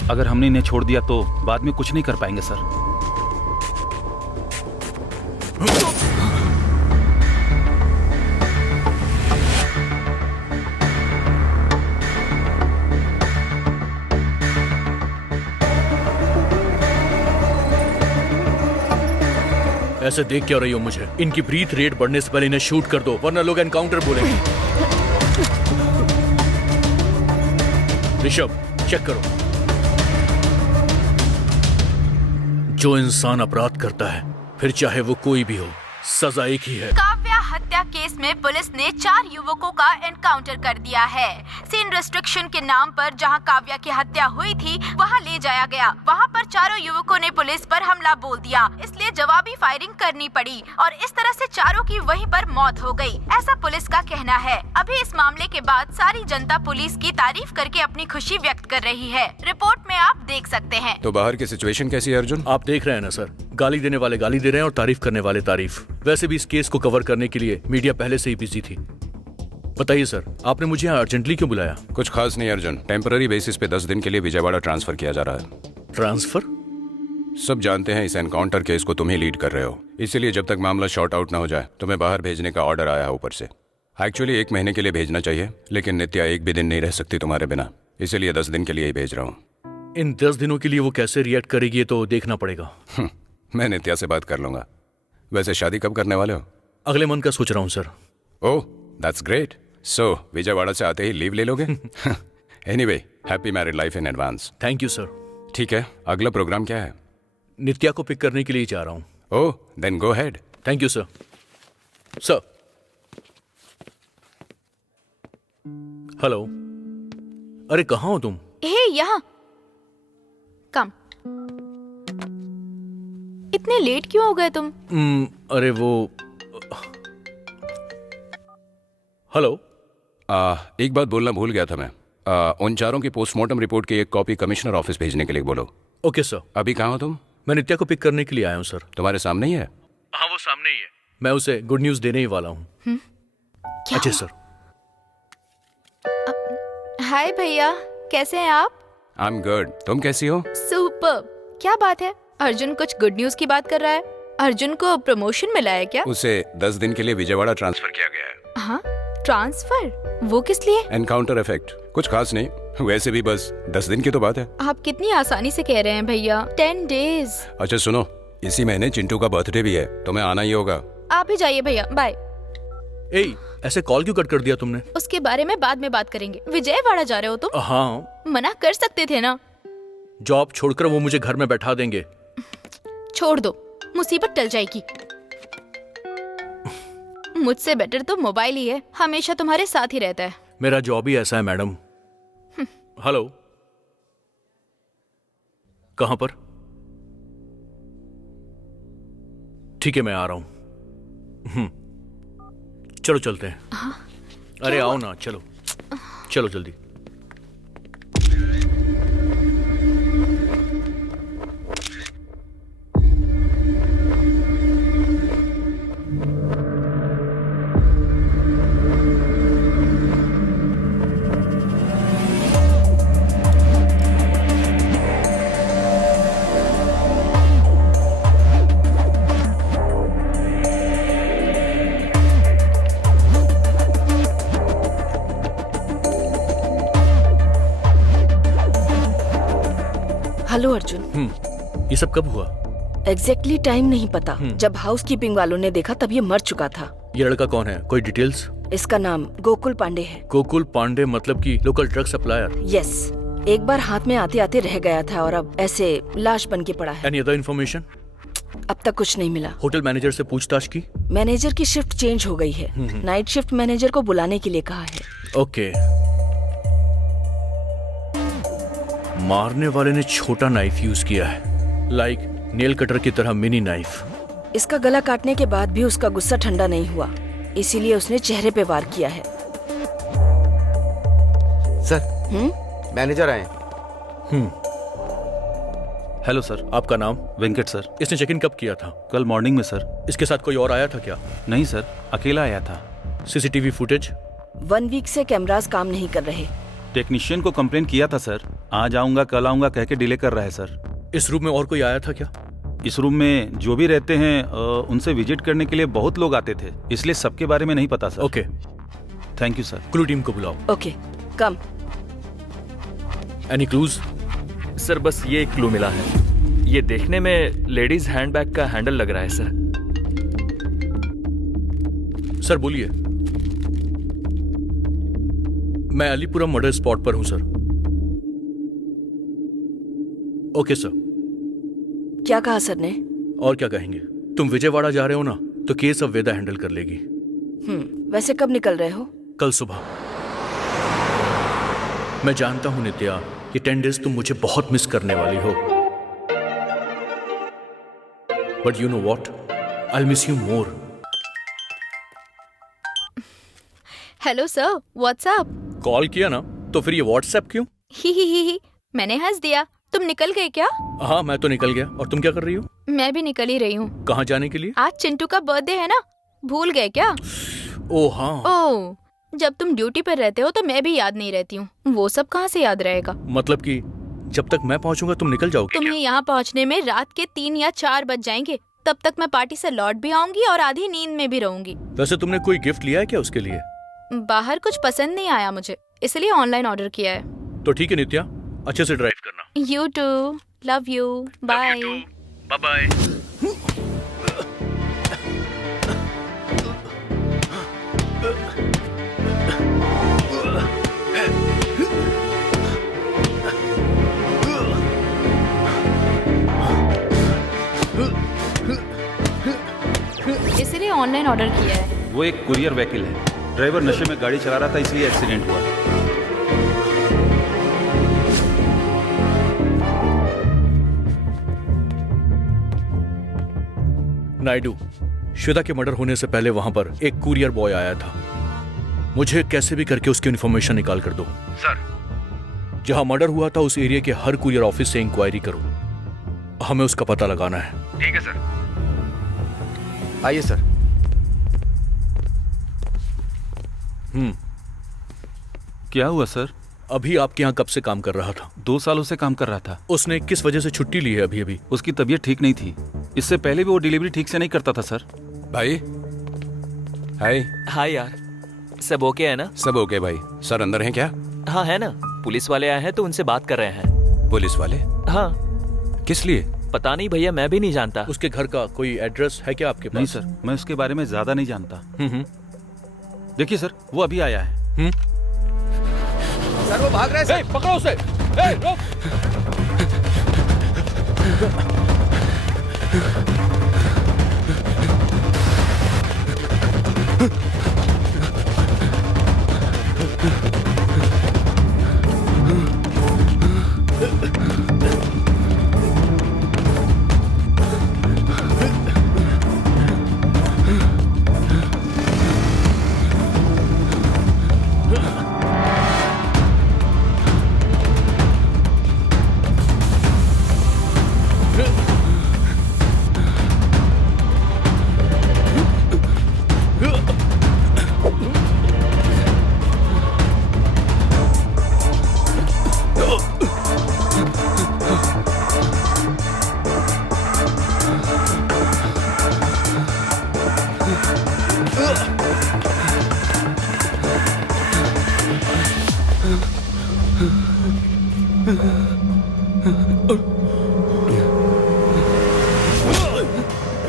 अगर हमने इन्हें छोड़ दिया तो बाद में कुछ नहीं कर पाएंगे सर। ऐसे देख क्या रही हो मुझे? इनकी ब्रीथ रेट बढ़ने से पहले इन्हें शूट कर दो, वरना लोग एनकाउंटर बोलेंगे। ऋषभ, चेक करो। जो इंसान अपराध करता है, फिर चाहे वो कोई भी हो, सजा एक ही है। काव्या हत्या केस में पुलिस ने 4 युवकों का एनकाउंटर कर दिया है। सीन रेस्ट्रिक्शन के नाम पर जहां काव्या की हत्या हुई थी, वहां ले जाया गया। वहां पर चारों युवकों ने पुलिस पर हमला बोल दिया, इसलिए जवाबी फायरिंग करनी पड़ी और इस तरह से चारों की वहीं पर मौत हो गई, ऐसा पुलिस का कहना है। अभी इस मामले के बाद सारी जनता पुलिस की तारीफ करके अपनी खुशी व्यक्त कर रही है। रिपोर्ट में आप देख सकते हैं। तो बाहर की सिचुएशन कैसी है अर्जुन? आप देख रहे हैं ना सर, गाली देने वाले गाली दे रहे हैं और तारीफ करने वाले तारीफ। वैसे भी इस केस को कवर करने के लिए मीडिया पहले से ही बिजी थी। बताइए सर, आपने मुझे यहाँ अर्जेंटली क्यों बुलाया? कुछ खास नहीं अर्जुन, टेम्पररी बेसिस पे 10 दिन के लिए विजयवाड़ा ट्रांसफर किया जा रहा है। ट्रांसफर? सब जानते हैं इस एनकाउंटर केस को तुम ही लीड कर रहे हो, इसीलिए जब तक मामला शॉर्ट आउट ना हो जाए तुम्हें बाहर भेजने का ऑर्डर आया है ऊपर से। एक्चुअली 1 महीने के लिए भेजना चाहिए, लेकिन नित्या एक भी दिन नहीं रह सकती तुम्हारे बिना, इसीलिए 10 दिन के लिए ही भेज रहा हूँ। इन 10 दिनों के लिए वो कैसे रिएक्ट करेगी ये तो देखना पड़ेगा। मैं नित्या से बात कर लूंगा। वैसे शादी कब करने वाले हो? अगले मंथ का सोच रहा हूँ sir. Oh that's great. So Vijayawada से आते ही लीव ले लोगे? Anyway, happy married life in advance. Thank you sir. ठीक है, अगला प्रोग्राम क्या है? नित्या को पिक करने के लिए जा रहा हूँ। Oh then go ahead. Thank you sir. Sir, hello. अरे कहाँ हो तुम? हे, यहाँ कम। इतने लेट क्यों हो गए तुम? अरे वो, हेलो। एक बात बोलना भूल गया था मैं। उन चारों की पोस्टमार्टम रिपोर्ट की एक कॉपी कमिश्नर ऑफिस भेजने के लिए बोलो। Okay sir. अभी कहाँ हो तुम? मैं नित्या को पिक करने के लिए आया हूँ सर। तुम्हारे सामने ही है? हाँ, वो सामने ही है। मैं उसे गुड न्यूज देने ही वाला हूँ। क्या अच्छा हुआ? सर। हाय भैया, कैसे हैं आप? आई एम गुड, तुम कैसी हो? सुपर। क्या बात है, अर्जुन कुछ गुड न्यूज की बात कर रहा है। अर्जुन को प्रमोशन मिला है क्या? उसे 10 दिन के लिए विजयवाड़ा ट्रांसफर किया गया है। हाँ, ट्रांसफर? वो किस लिए? Encounter effect. कुछ खास नहीं, वैसे भी बस 10 दिन की तो बात है। आप कितनी आसानी से कह रहे हैं भैया। 10 डेज। अच्छा सुनो, इसी महीने चिंटू का बर्थडे भी है, तुम्हें आना ही होगा। आप ही जाइए भैया, बाय। ए, ऐसे कॉल क्यों कट कर दिया तुमने? उसके बारे में बाद में बात करेंगे। विजयवाड़ा जा रहे हो तुम? हाँ। मना कर सकते थे ना। जॉब छोड़कर वो मुझे घर में बैठा देंगे। छोड़ दो, मुसीबत टल जाएगी। मुझसे बेटर तो मोबाइल ही है, हमेशा तुम्हारे साथ ही रहता है। मेरा जॉब ही ऐसा है मैडम। हेलो, कहां पर? ठीक है, मैं आ रहा हूं। चलो चलते हैं। अरे आओ ना, चलो चलो जल्दी। हेलो अर्जुन। ये सब कब हुआ? एग्जैक्टली टाइम नहीं पता। जब हाउसकीपिंग वालों ने देखा तब ये मर चुका था। ये लड़का कौन है, कोई डिटेल्स? इसका नाम गोकुल पांडे है। गोकुल पांडे मतलब कि लोकल ड्रग सप्लायर? यस, एक बार हाथ में आते आते रह गया था और अब ऐसे लाश बन के पड़ा है। Any other information? अब तक कुछ नहीं मिला। होटल मैनेजर से पूछताछ की? मैनेजर की शिफ्ट चेंज हो गई है। नाइट शिफ्ट मैनेजर को बुलाने के लिए कहा है। ओके। मारने वाले ने छोटा नाइफ यूज किया है, लाइक नेल कटर की तरह मिनी नाइफ। इसका गला काटने के बाद भी उसका गुस्सा ठंडा नहीं हुआ, इसीलिए उसने चेहरे पे वार किया है। सर, मैनेजर आए। Hello sir. आपका नाम? वेंकट सर। इसने चेक इन कब किया था? कल मॉर्निंग में सर। इसके साथ कोई और आया था क्या? नहीं सर, अकेला आया था। CCTV footage? 1 वीक से कैमरास काम नहीं कर रहे। टेक्नीशियन को कंप्लेन किया था सर, आज आऊंगा कल आऊंगा कह के डिले कर रहा है सर। इस रूम में और कोई आया था क्या? इस रूम में जो भी रहते हैं उनसे विजिट करने के लिए बहुत लोग आते थे, इसलिए सबके बारे में नहीं पता sir. Okay, thank you sir. Clue team को बुलाओ। Okay, come. Any clues? Sir बस ये एक क्लू मिला है। ये देखने में लेडीज हैंडबैग का हैंडल लग रहा है सर। सर बोलिए। मैं अलीपुरम मर्डर स्पॉट पर हूं सर। Okay sir. क्या कहा सर ने? और क्या कहेंगे, तुम विजयवाड़ा जा रहे हो ना, तो केस अब वेदा हैंडल कर लेगी। वैसे कब निकल रहे हो? कल सुबह। मैं जानता हूं नित्या, ये 10 डेज तुम मुझे बहुत मिस करने वाली हो, but you know what, I will miss you more. Hello sir, what's up? Call किया ना, तो फिर ये व्हाट्सएप क्यों? ही मैंने हंस दिया। तुम निकल गए क्या? हाँ, मैं तो निकल गया। और तुम क्या कर रही हो? मैं भी निकल ही रही हूँ। कहाँ जाने के लिए? आज चिंटू का बर्थडे है ना, भूल गए क्या? ओ हाँ। ओह, जब तुम ड्यूटी पर रहते हो तो मैं भी याद नहीं रहती हूँ, वो सब कहाँ से याद रहेगा? मतलब कि जब तक मैं पहुँचूंगा तुम निकल जाओगी? तुम्हें यहाँ पहुँचने में रात के 3 या 4 बज जाएंगे। तब तक मैं पार्टी से लौट भी आऊंगी और आधी नींद में भी रहूंगी। वैसे तुमने कोई गिफ्ट लिया है क्या उसके लिए? बाहर कुछ पसंद नहीं आया मुझे, इसलिए ऑनलाइन ऑर्डर किया है। तो ठीक है नित्या, अच्छे से ड्राइव करना। You too. Love you. Bye. Bye bye. इसलिए ऑनलाइन ऑर्डर किया है। वो एक कुरियर व्हीकल है, ड्राइवर नशे में गाड़ी चला रहा था इसलिए एक्सीडेंट हुआ। नायडू, श्वेता के मर्डर होने से पहले वहां पर एक कुरियर बॉय आया था। मुझे कैसे भी करके उसकी इन्फॉर्मेशन निकाल कर दो। सर, जहां मर्डर हुआ था उस एरिया के हर कुरियर ऑफिस से इंक्वायरी करो, हमें उसका पता लगाना है। ठीक है सर। आइए सर। क्या हुआ सर? अभी आपके यहाँ कब से काम कर रहा था? 2 सालों से काम कर रहा था। उसने किस वजह से छुट्टी ली है अभी अभी? उसकी तबीयत ठीक नहीं थी, इससे पहले भी वो डिलीवरी ठीक से नहीं करता था सर। भाई, हाय। हाँ यार, सब ओके है ना? सब ओके भाई। सर अंदर हैं क्या? हाँ है ना, पुलिस वाले आए हैं तो उनसे बात कर रहे हैं। पुलिस वाले? हाँ। किस लिए? पता नहीं भैया, मैं भी नहीं जानता। उसके घर का कोई एड्रेस है क्या आपके पास? नहीं सर, मैं उसके बारे में ज्यादा नहीं जानता। देखिए सर, वो अभी आया है। सर वो भाग रहे हैं सर। पकड़ो उसे। रोक।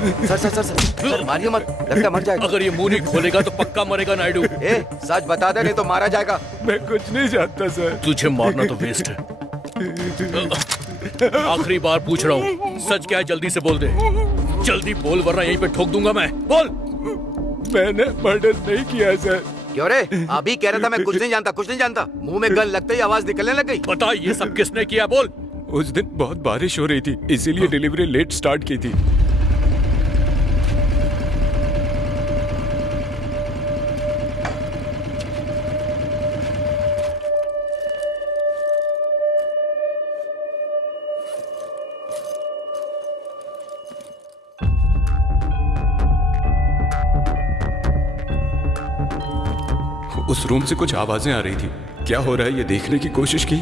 Sir sir sir sir sir मारिए मत, लगता है मर जाएगा। अगर ये मुंह नहीं खोलेगा तो पक्का मरेगा नायडू। ए सच बता दे नहीं तो मारा जाएगा। मैं कुछ नहीं जानता सर। तुझे मारना तो वेस्ट है। आखिरी बार पूछ रहा हूँ, सच क्या है जल्दी से बोल दे। जल्दी बोल वरना यहीं पे ठोक दूंगा मैं। बोल। मैंने मर्डर नहीं किया सर। क्यों रे? अभी कह रहा था मैं कुछ नहीं जानता, कुछ नहीं जानता। मुंह में गन लगते ही आवाज निकलने लग गई। बता ये सब किसने किया, बोल। उस दिन बहुत बारिश हो रही थी, इसीलिए डिलीवरी लेट स्टार्ट की थी। उस रूम से कुछ आवाजें आ रही थी। क्या हो रहा है ये देखने की कोशिश की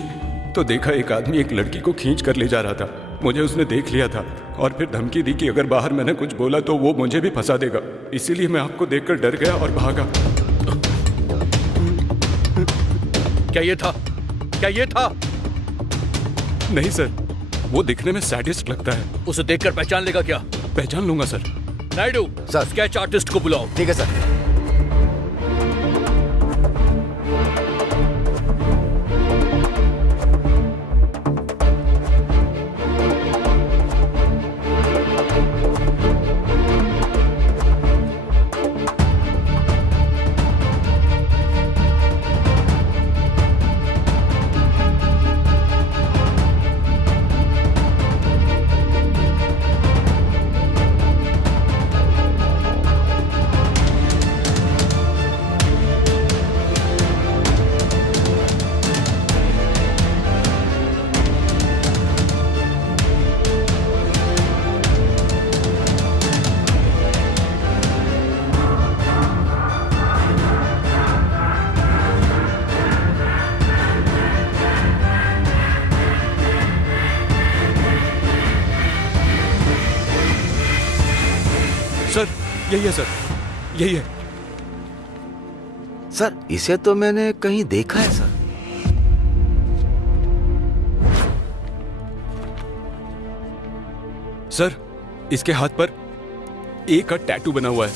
तो देखा एक आदमी एक लड़की को खींच कर ले जा रहा था। मुझे उसने देख लिया था और फिर धमकी दी कि अगर बाहर मैंने कुछ बोला तो वो मुझे भी फंसा देगा। इसीलिए मैं आपको देखकर डर गया और भागा। क्या ये था? क्या ये था? नहीं सर, वो दिखने में सैडिस्ट लगता है। उसे देखकर पहचान लेगा क्या? पहचान लूंगा sir. Naidu sir. Sketch artist को बुलाओ। ठीक है सर। सर यही है सर, यही है। सर इसे तो मैंने कहीं देखा है सर। सर इसके हाथ पर ए का टैटू बना हुआ है।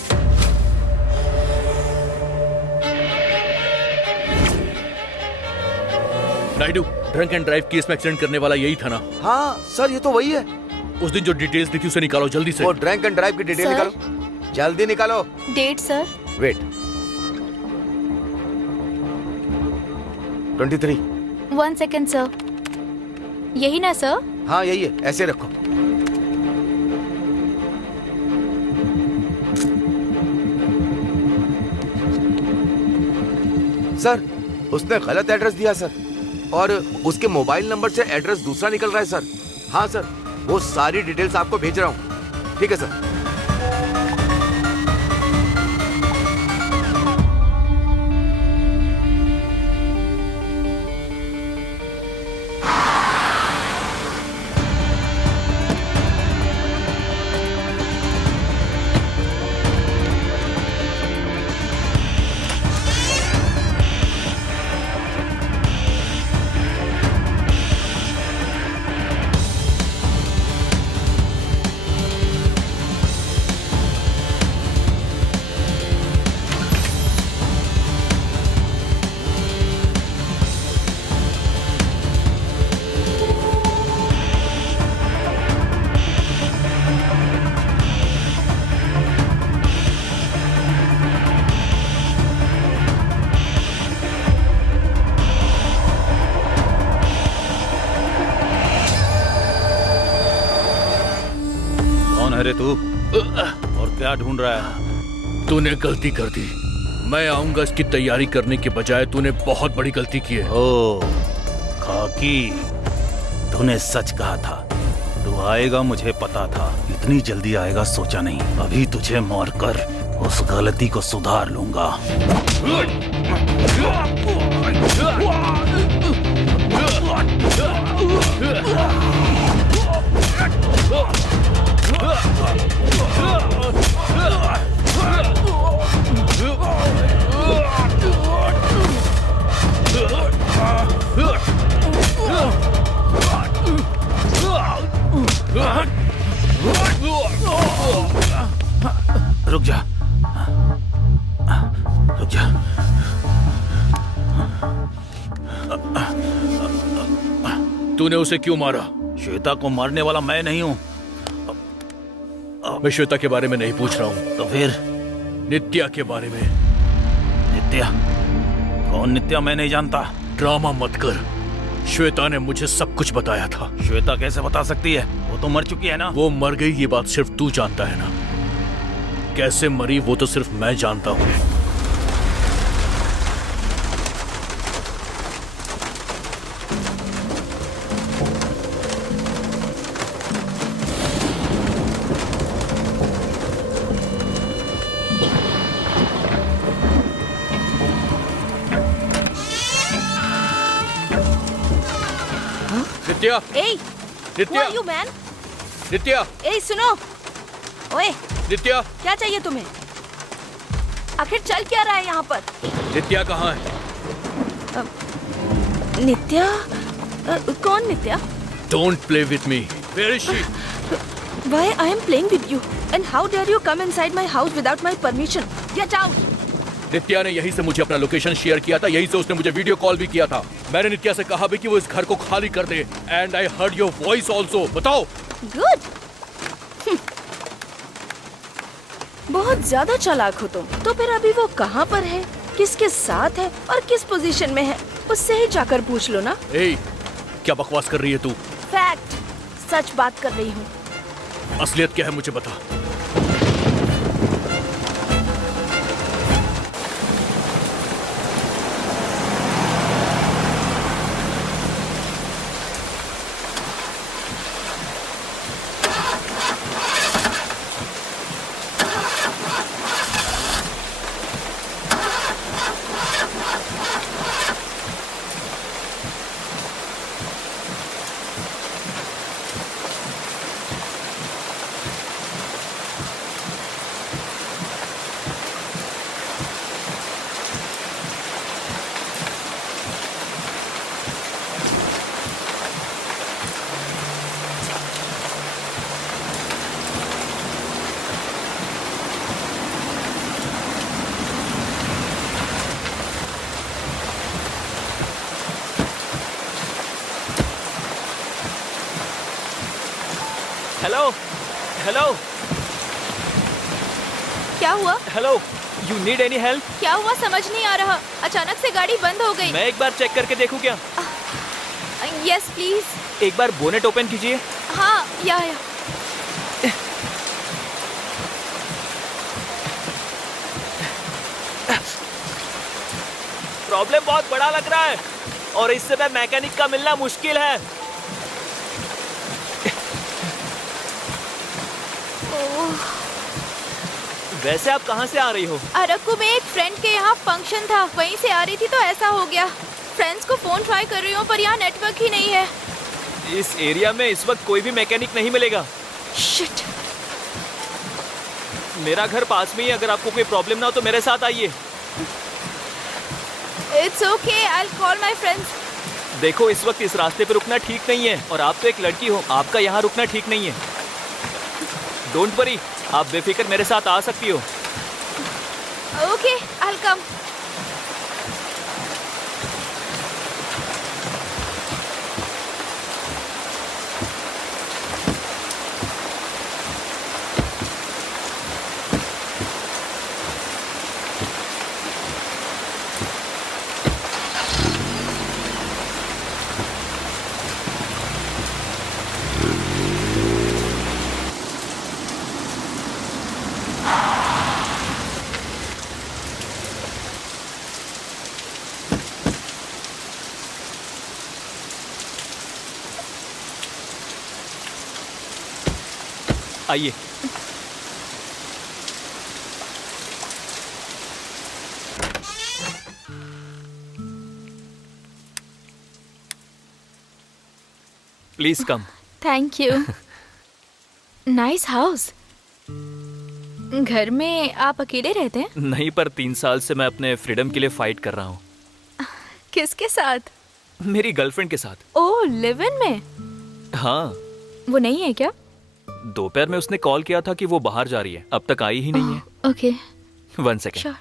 Naidu drunk and drive case में एक्सीडेंट करने वाला यही था ना? हाँ सर ये तो वही है। उस दिन जो डिटेल्स दी थी उसे निकालो जल्दी से। वो ड्रंक एंड ड्राइव की डिटेल सर? निकालो, जल्दी निकालो। Date sir? Wait 23। 1 second sir. यही ना सर? हाँ यही है, ऐसे रखो। सर उसने गलत एड्रेस दिया सर, और उसके मोबाइल नंबर से एड्रेस दूसरा निकल रहा है सर। हाँ सर, वो सारी डिटेल्स आपको भेज रहा हूँ। ठीक है सर। अरे तू और क्या ढूंढ रहा है? तूने गलती कर दी। मैं आऊंगा इसकी तैयारी करने के बजाय तूने बहुत बड़ी गलती की है। ओ खाकी, तूने सच कहा था। तू आएगा मुझे पता था, इतनी जल्दी आएगा सोचा नहीं। अभी तुझे मारकर उस गलती को सुधार लूंगा। रुक जा, रुक जा। तूने उसे क्यों मारा? श्वेता को मारने वाला मैं नहीं हूँ। मैं श्वेता के बारे में नहीं पूछ रहा हूँ, तो फिर? नित्या के बारे में। नित्या? कौन नित्या? मैं नहीं जानता। ड्रामा मत कर। श्वेता ने मुझे सब कुछ बताया था। श्वेता कैसे बता सकती है? वो तो मर चुकी है ना। वो मर गई ये बात सिर्फ तू जानता है ना। कैसे मरी वो तो सिर्फ मैं जानता हूँ। नित्या, ए, नित्या, यू मैन? नित्या, ए सुनो, ओए, नित्या, क्या चाहिए तुम्हें? आखिर चल क्या रहा है यहाँ पर? नित्या कहाँ है? नित्या? कौन नित्या? Don't play with me. Where is she? Why I am playing with you? And how dare you come inside my house without my permission? Get out! नित्या ने यहीं से मुझे अपना लोकेशन शेयर किया था, यहीं से उसने मुझे वीडियो कॉल भी किया था। मैंने नित्या से कहा भी कि वो इस घर को खाली कर दे। And I heard your voice also. बताओ। Good. बहुत ज्यादा चालाक हो तुम। तो फिर अभी वो कहाँ पर है, किसके साथ है और किस पोजीशन में है, उससे ही जाकर पूछ लो ना। ए, क्या बकवास कर रही है तू? फैक्ट, सच बात कर रही हूँ। असलियत क्या है मुझे बता। हेलो, हेलो, क्या हुआ? Hello, you need any help? क्या हुआ समझ नहीं आ रहा। अचानक से गाड़ी बंद हो गई। मैं एक बार चेक करके देखूं क्या? Yes please. एक बार बोनेट ओपन कीजिए। हाँ, या। प्रॉब्लम बहुत बड़ा लग रहा है और इस समय मैकेनिक का मिलना मुश्किल है। वैसे आप कहाँ से आ रही हो? अरक्कू में एक फ्रेंड के यहाँ फंक्शन था, वहीं से आ रही थी तो ऐसा हो गया। फ्रेंड्स को फोन ट्राई कर रही हूँ पर यहाँ नेटवर्क ही नहीं है। इस एरिया में इस वक्त कोई भी मैकेनिक नहीं मिलेगा। शिट। मेरा घर पास में ही, अगर आपको कोई प्रॉब्लम ना हो तो मेरे साथ आइए। It's okay, I will call my friends. देखो, इस वक्त इस रास्ते पे रुकना ठीक नहीं है और आप तो एक लड़की हो, आपका यहाँ रुकना ठीक नहीं है। डोंट वरी, आप बेफिक्र मेरे साथ आ सकती हो। Okay, I will come. आइए। Please come. Thank you. Nice house. घर में आप अकेले रहते हैं? नहीं, पर 3 साल से मैं अपने फ्रीडम के लिए फाइट कर रहा हूँ। किसके साथ? मेरी गर्लफ्रेंड के साथ। ओह, लिव इन में? हाँ। वो नहीं है क्या? दोपहर में उसने कॉल किया था कि वो बाहर जा रही है, अब तक आई ही नहीं है। Okay 1 second. श्योर।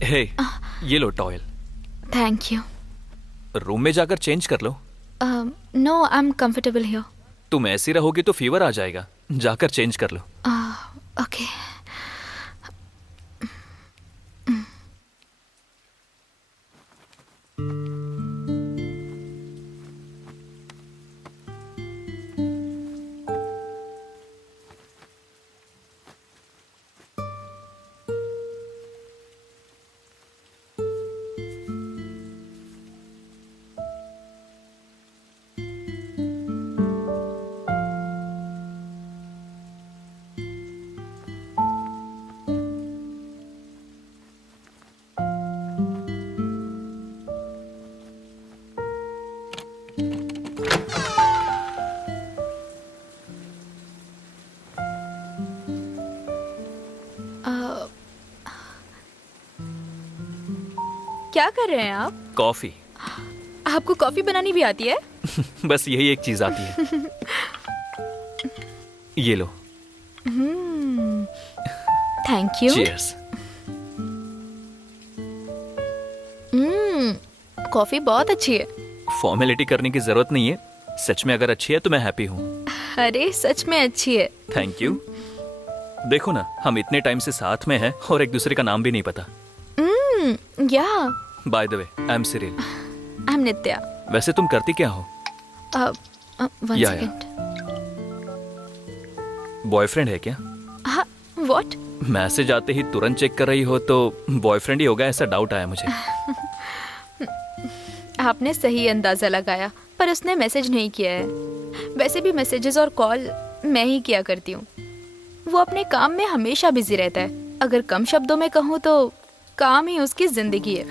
हे, ये लो टॉयल। Thank you. रूम में जाकर चेंज कर लो। No I am comfortable here. तुम ऐसी रहोगी तो फीवर आ जाएगा, जाकर चेंज कर लो। ओके। क्या कर रहे हैं आप? कॉफी। आपको कॉफी बनानी भी आती है? बस यही एक चीज आती है। ये लो। Thank you. चीयर्स। कॉफी बहुत अच्छी है। फॉर्मेलिटी करने की जरूरत नहीं है, सच में अगर अच्छी है तो मैं हैप्पी हूँ। अरे सच में अच्छी है। Thank you. देखो ना, हम इतने टाइम से साथ में हैं और एक दूसरे का नाम भी नहीं पता। या by the way, I am Cyril. I am Nitya. वैसे तुम करती क्या हो? वन या। सेकंड। बॉयफ्रेंड है क्या? हाँ, व्हाट? मैसेज आते ही तुरंत चेक कर रही हो तो बॉयफ्रेंड ही होगा, ऐसा डाउट आया मुझे। आपने सही अंदाजा लगाया, पर उसने मैसेज नहीं किया है। वैसे भी मैसेजेस और कॉल मैं ही किया करती हूँ। वो अपने काम में हमेशा बिजी रहता है। अगर कम शब्दों में कहूँ तो काम ही उसकी जिंदगी है।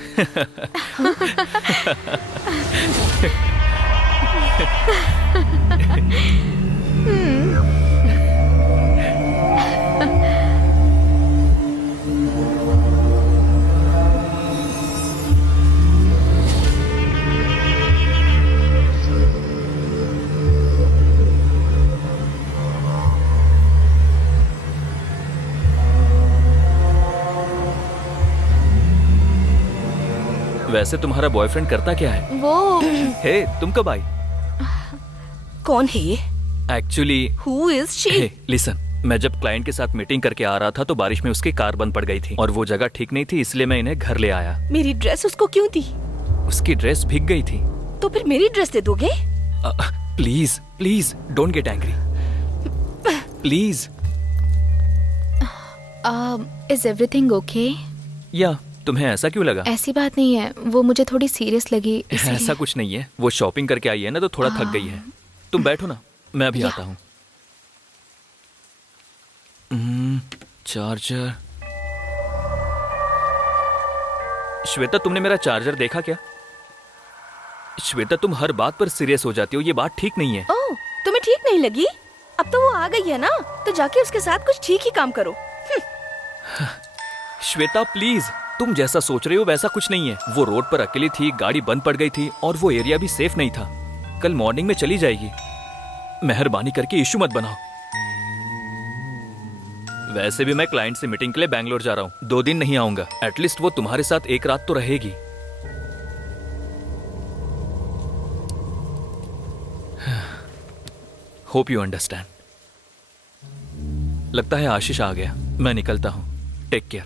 वैसे तुम्हारा बॉयफ्रेंड करता क्या है? वो हे, तुम कब आई? कौन है ये? Actually who is she? Listen, मैं जब क्लाइंट के साथ मीटिंग करके आ रहा था तो बारिश में उसकी कार बंद पड़ गई थी और वो जगह ठीक नहीं थी, इसलिए मैं इन्हें घर ले आया। मेरी ड्रेस उसको क्यों दी? उसकी ड्रेस भीग गई थी। तो फिर मेरी ड्रेस दे दोगे? Please please don't get angry, please. Is everything okay? या तुम्हें ऐसा क्यों लगा? ऐसी बात नहीं है, वो मुझे थोड़ी सीरियस लगी इसलिए। ऐसा कुछ नहीं है, वो शॉपिंग करके आई है ना तो थोड़ा थक गई है। तुम बैठो ना, मैं अभी आता हूँ। चार्जर। श्वेता, तुमने मेरा चार्जर देखा क्या? श्वेता, तुम हर बात पर सीरियस हो जाती हो, ये बात ठीक नहीं है। ओह, तुम्हें ठीक नहीं लगी? अब तो वो आ गई है ना, तो जाके उसके साथ कुछ ठीक ही काम करो। श्वेता प्लीज, तुम जैसा सोच रही हो वैसा कुछ नहीं है। वो रोड पर अकेली थी, गाड़ी बंद पड़ गई थी और वो एरिया भी सेफ नहीं था। कल मॉर्निंग में चली जाएगी। मेहरबानी करके इश्यू मत बनाओ। वैसे भी मैं क्लाइंट से मीटिंग के लिए बैंगलोर जा रहा हूँ, 2 दिन नहीं आऊंगा। एटलीस्ट वो तुम्हारे साथ एक रात तो रहेगी। Hope you understand. लगता है आशीष आ गया, मैं निकलता हूँ। Take care,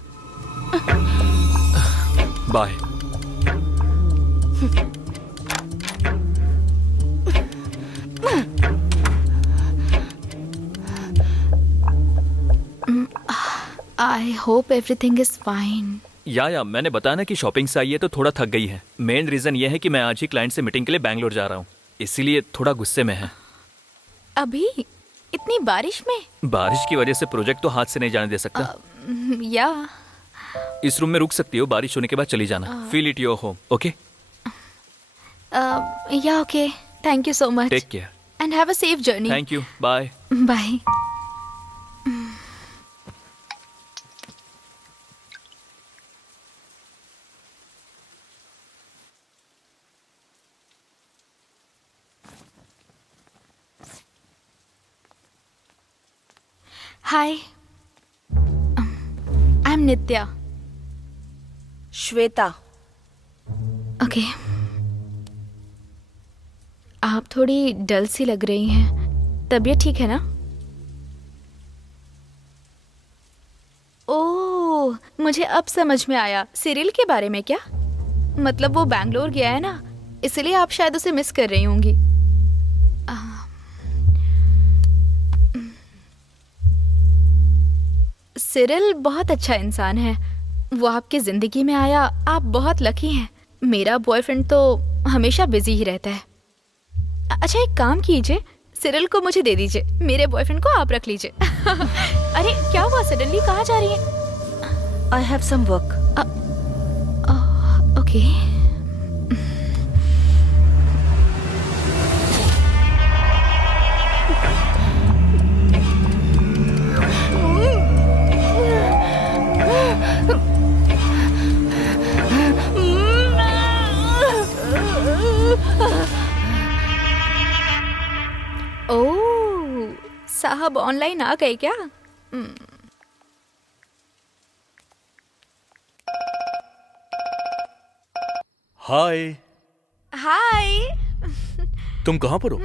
bye. I hope everything is fine. या मैंने बताया ना कि शॉपिंग से आई है तो थोड़ा थक गई है। मेन रीजन ये है कि मैं आज ही क्लाइंट से मीटिंग के लिए बैंगलोर जा रहा हूँ, इसीलिए थोड़ा गुस्से में है। अभी इतनी बारिश में? बारिश की वजह से प्रोजेक्ट तो हाथ से नहीं जाने दे सकता। या इस रूम में रुक सकती हो, बारिश होने के बाद चली जाना। Feel it your home, okay? या okay, thank you so much take care and have a safe journey. Thank you, bye. Bye. Hi, I am Nitya. Shweta. Okay. आप थोड़ी डल सी लग रही हैं, तबीयत ठीक है ना? ओह, मुझे अब समझ में आया। सिरिल के बारे में क्या? मतलब वो बैंगलोर गया है ना, इसलिए आप शायद उसे मिस कर रही होंगी। सिरिल बहुत अच्छा इंसान है। वो आपकी जिंदगी में आया, आप बहुत लकी हैं। मेरा बॉयफ्रेंड तो हमेशा बिजी ही रहता है। अच्छा, एक काम कीजिए, सिरिल को मुझे दे दीजिए, मेरे बॉयफ्रेंड को आप रख लीजिए। अरे क्या हुआ, सडनली कहाँ जा रही हैं? I have some work. Okay. Oh, साहब ऑनलाइन आ गए क्या? हाय। हाय। तुम कहाँ पर हो?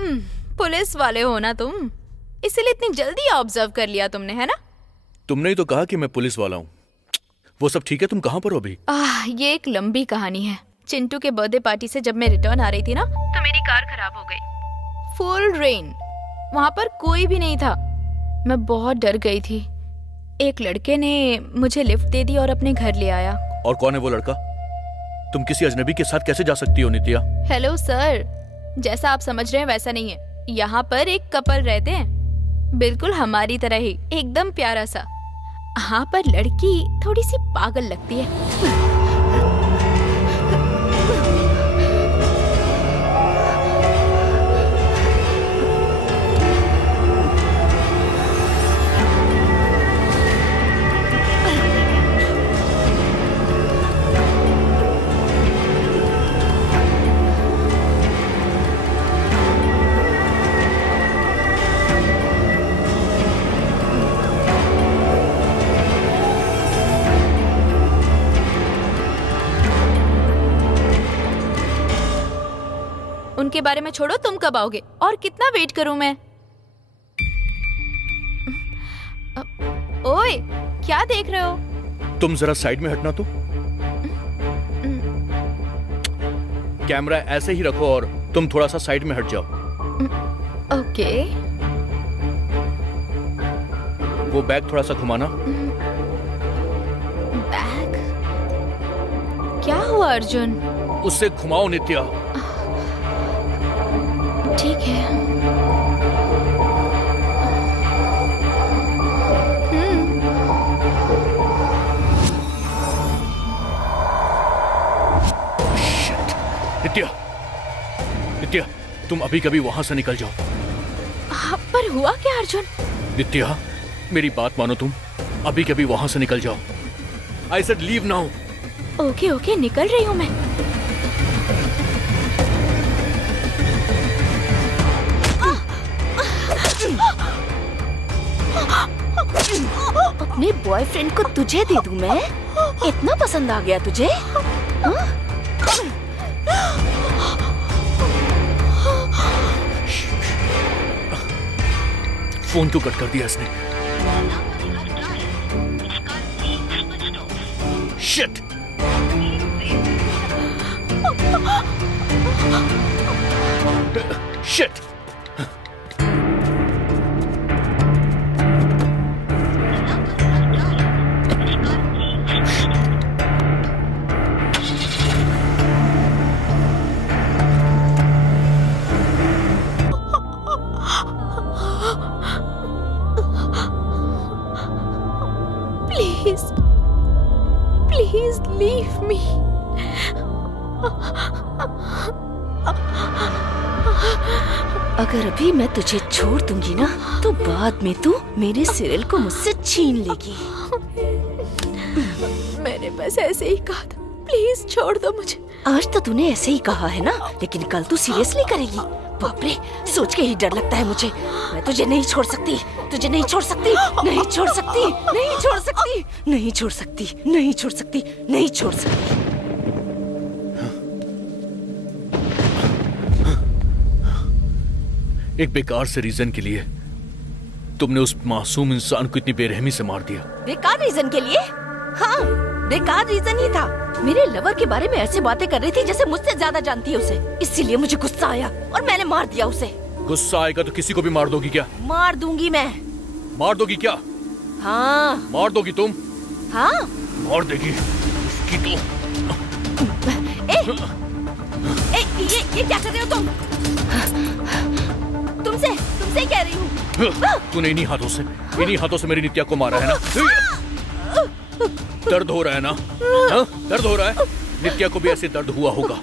पुलिस वाले हो ना तुम, इसीलिए इतनी जल्दी ऑब्जर्व कर लिया तुमने, है ना? तुमने ही तो कहा कि मैं पुलिस वाला हूँ। वो सब ठीक है, तुम कहाँ पर हो अभी? ये एक लंबी कहानी है। चिंटू के बर्थडे पार्टी से जब मैं रिटर्न आ रही थी ना, तो मेरी कार खराब हो गई। फुल रेन, वहां पर कोई भी नहीं था। मैं बहुत डर गई थी। एक लड़के ने मुझे लिफ्ट दे दी और अपने घर ले आया। और कौन है वो लड़का? तुम किसी अजनबी के साथ कैसे जा सकती हो नित्या? हेलो सर, जैसा आप समझ रहे हैं वैसा नहीं है। यहाँ पर एक कपल रहते हैं, बिल्कुल हमारी तरह ही, एकदम प्यारा सा। हाँ, पर लड़की थोड़ी सी पागल लगती है। उनके बारे में छोड़ो, तुम कब आओगे और कितना वेट करूं मैं? ओए, क्या देख रहे हो? तुम जरा साइड में हटना तो। कैमरा ऐसे ही रखो और तुम थोड़ा सा साइड में हट जाओ। ओके। वो बैग थोड़ा सा घुमाना। बैग? क्या हुआ अर्जुन? उससे घुमाओ नित्या। ठीक है। नित्या, नित्या, तुम अभी कभी वहां से निकल जाओ। पर हुआ क्या अर्जुन? नित्या, मेरी बात मानो, तुम अभी कभी वहां से निकल जाओ। I said leave now. Okay okay, निकल रही हूँ मैं। अपने बॉयफ्रेंड को तुझे दे दूं मैं? इतना पसंद आ गया तुझे? फोन क्यों कट कर दिया इसने? शिट! शिट! अगर अभी मैं तुझे छोड़ दूंगी ना तो बाद में तू मेरे सिरिल को मुझसे छीन लेगी। मैंने बस ऐसे ही कहा था, प्लीज छोड़ दो मुझे। आज तो तूने ऐसे ही कहा है ना, लेकिन कल तू सीरियसली करेगी? बाप रे, सोच के ही डर लगता है मुझे। मैं तुझे नहीं छोड़ सकती, तुझे नहीं छोड़ सकती, नहीं छोड़ सकती, नहीं छोड़ सकती, नहीं छोड़ सकती, नहीं छोड़ सकती, नहीं छोड़ सकती। एक बेकार से रीजन के लिए तुमने उस मासूम इंसान को इतनी बेरहमी से मार दिया। बेकार रीजन के लिए? हाँ, बेकार रीजन ही था। मेरे लवर के बारे में ऐसे बातें कर रही थी जैसे मुझसे ज्यादा जानती है उसे। इसीलिए मुझे गुस्सा आया और मैंने मार दिया उसे। गुस्सा आएगा तो किसी को भी मार दोगी क्या? मार दूंगी मैं। मार दोगी क्या? हाँ। मार दोगी तुम? हाँ। मार देगी उसकी तो। ये क्या कर रहे हो तुम? तुमसे कह रही हूँ। तूने इन्हीं हाथों से मेरी नित्या को मारा है ना? दर्द हो रहा है ना? हाँ? दर्द हो रहा है? नित्या को भी ऐसे दर्द हुआ होगा,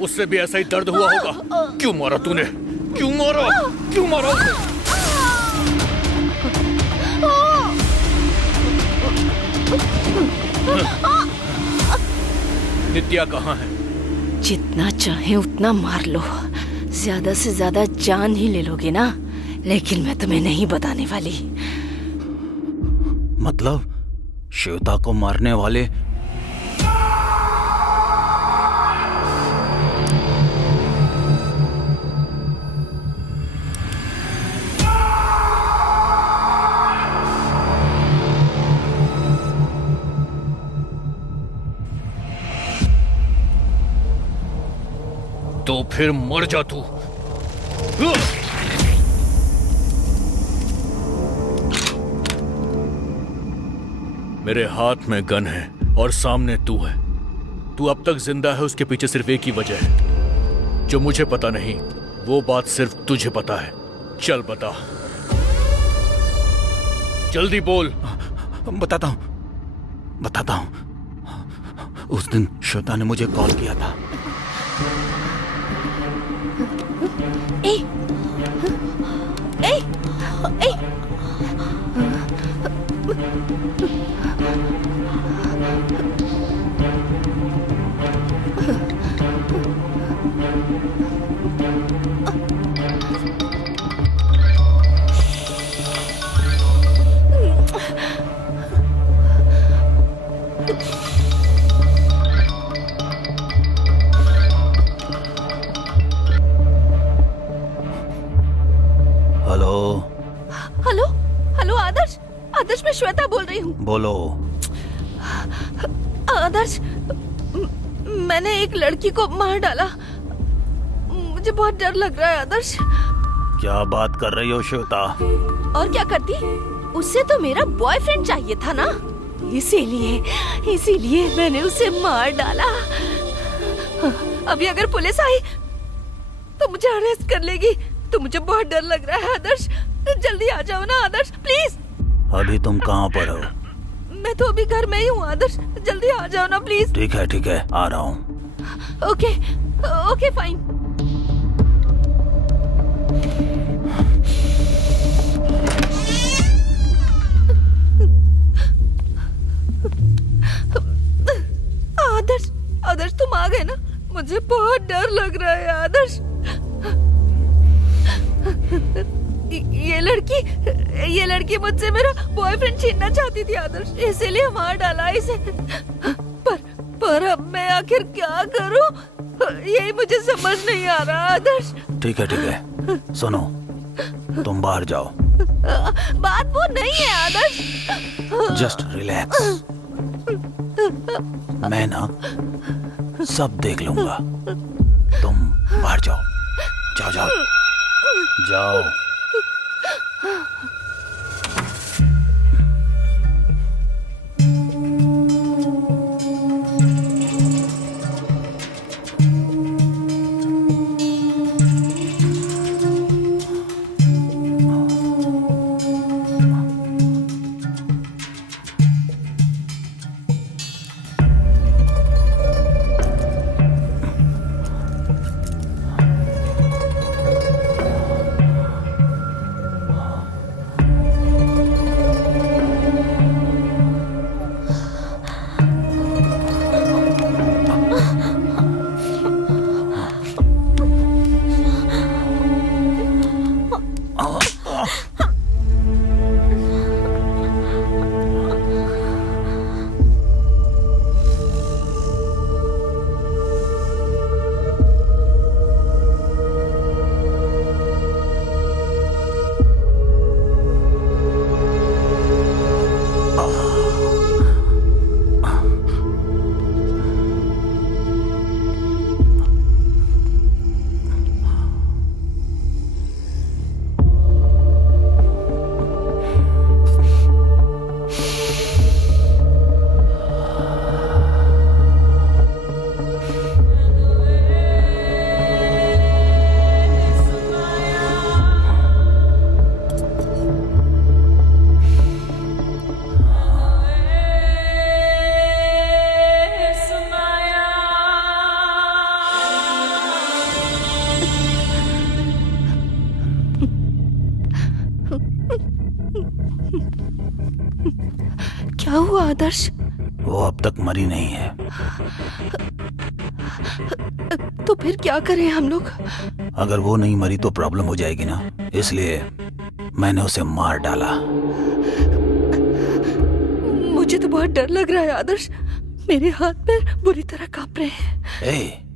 उससे भी ऐसा ही दर्द हुआ होगा। क्यों मारा तूने? क्यों मारा? क्यों मारा उसे? नित्या कहाँ है? जितना चाहे उतना मार लो, ज्यादा से ज्यादा जान ही ले लोगे ना, लेकिन मैं तुम्हें नहीं बताने वाली। मतलब श्वेता को मारने वाले तो फिर मर जा तू। मेरे हाथ में गन है और सामने तू है। तू अब तक जिंदा है, उसके पीछे सिर्फ एक ही वजह है जो मुझे पता नहीं, वो बात सिर्फ तुझे पता है। चल बता, जल्दी बोल। बताता हूँ। उस दिन श्वेता ने मुझे कॉल किया था। हेलो आदर्श, मैं श्वेता बोल रही हूँ। बोलो। आदर्श, मैंने एक लड़की को मार डाला। मुझे बहुत डर लग रहा है आदर्श। क्या बात कर रही हो श्वेता? और क्या करती? उससे तो मेरा बॉयफ्रेंड चाहिए था ना, इसीलिए मैंने उसे मार डाला। अभी अगर पुलिस आई तो मुझे अरेस्ट कर लेगी, तो मुझे बहुत डर लग रहा है आदर्श। जल्दी आ जाओ ना आदर्श, प्लीज। अभी तुम कहाँ पर हो? मैं तो अभी घर में ही हूँ आदर्श, जल्दी आ जाओ ना प्लीज। ठीक है, आ रहा हूँ। Okay fine. आदर्श तुम आ गए ना, मुझे बहुत डर लग रहा है आदर्श। ये लड़की मुझसे मेरा बॉयफ्रेंड छीनना चाहती थी आदर्श, इसीलिए मार डाला इसे। पर अब मैं आखिर क्या करूं, यही मुझे समझ नहीं आ रहा आदर्श। ठीक है, सुनो, तुम बाहर जाओ। बात वो नहीं है आदर्श। जस्ट रिलैक्स, मैं ना सब देख लूंगा। तुम बाहर जाओ। क्या हुआ आदर्श? वो अब तक मरी नहीं है। तो फिर क्या करें हम लोग? अगर वो नहीं मरी तो प्रॉब्लम हो जाएगी ना, इसलिए मैंने उसे मार डाला। मुझे तो बहुत डर लग रहा है आदर्श, मेरे हाथ पैर बुरी तरह कांप रहे हैं।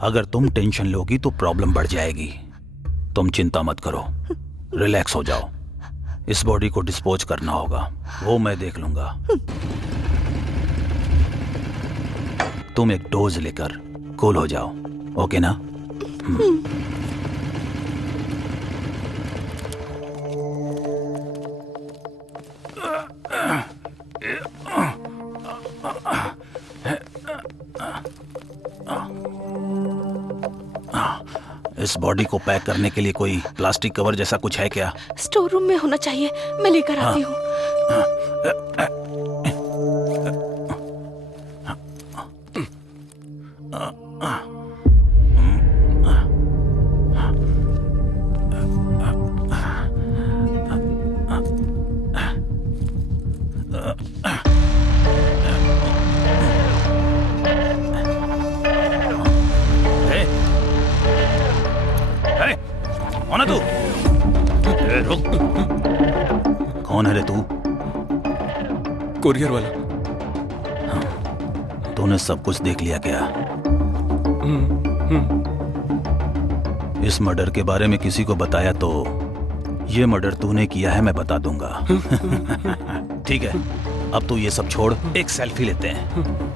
अगर तुम टेंशन लोगी तो प्रॉब्लम बढ़ जाएगी। तुम चिंता मत करो, रिलैक्स हो जाओ। इस बॉडी को डिस्पोज करना होगा, वो मैं देख लूंगा। तुम एक डोज लेकर कूल हो जाओ, ओके ना? इस बॉडी को पैक करने के लिए कोई प्लास्टिक कवर जैसा कुछ है क्या? स्टोर रूम में होना चाहिए, मैं लेकर आती हूँ। कौन है तू? रुक। कौन है रे तू? कुरियर वाला। तूने सब कुछ देख लिया क्या? इस मर्डर के बारे में किसी को बताया तो ये मर्डर तूने किया है मैं बता दूंगा। ठीक है, अब तू ये सब छोड़, एक सेल्फी लेते हैं।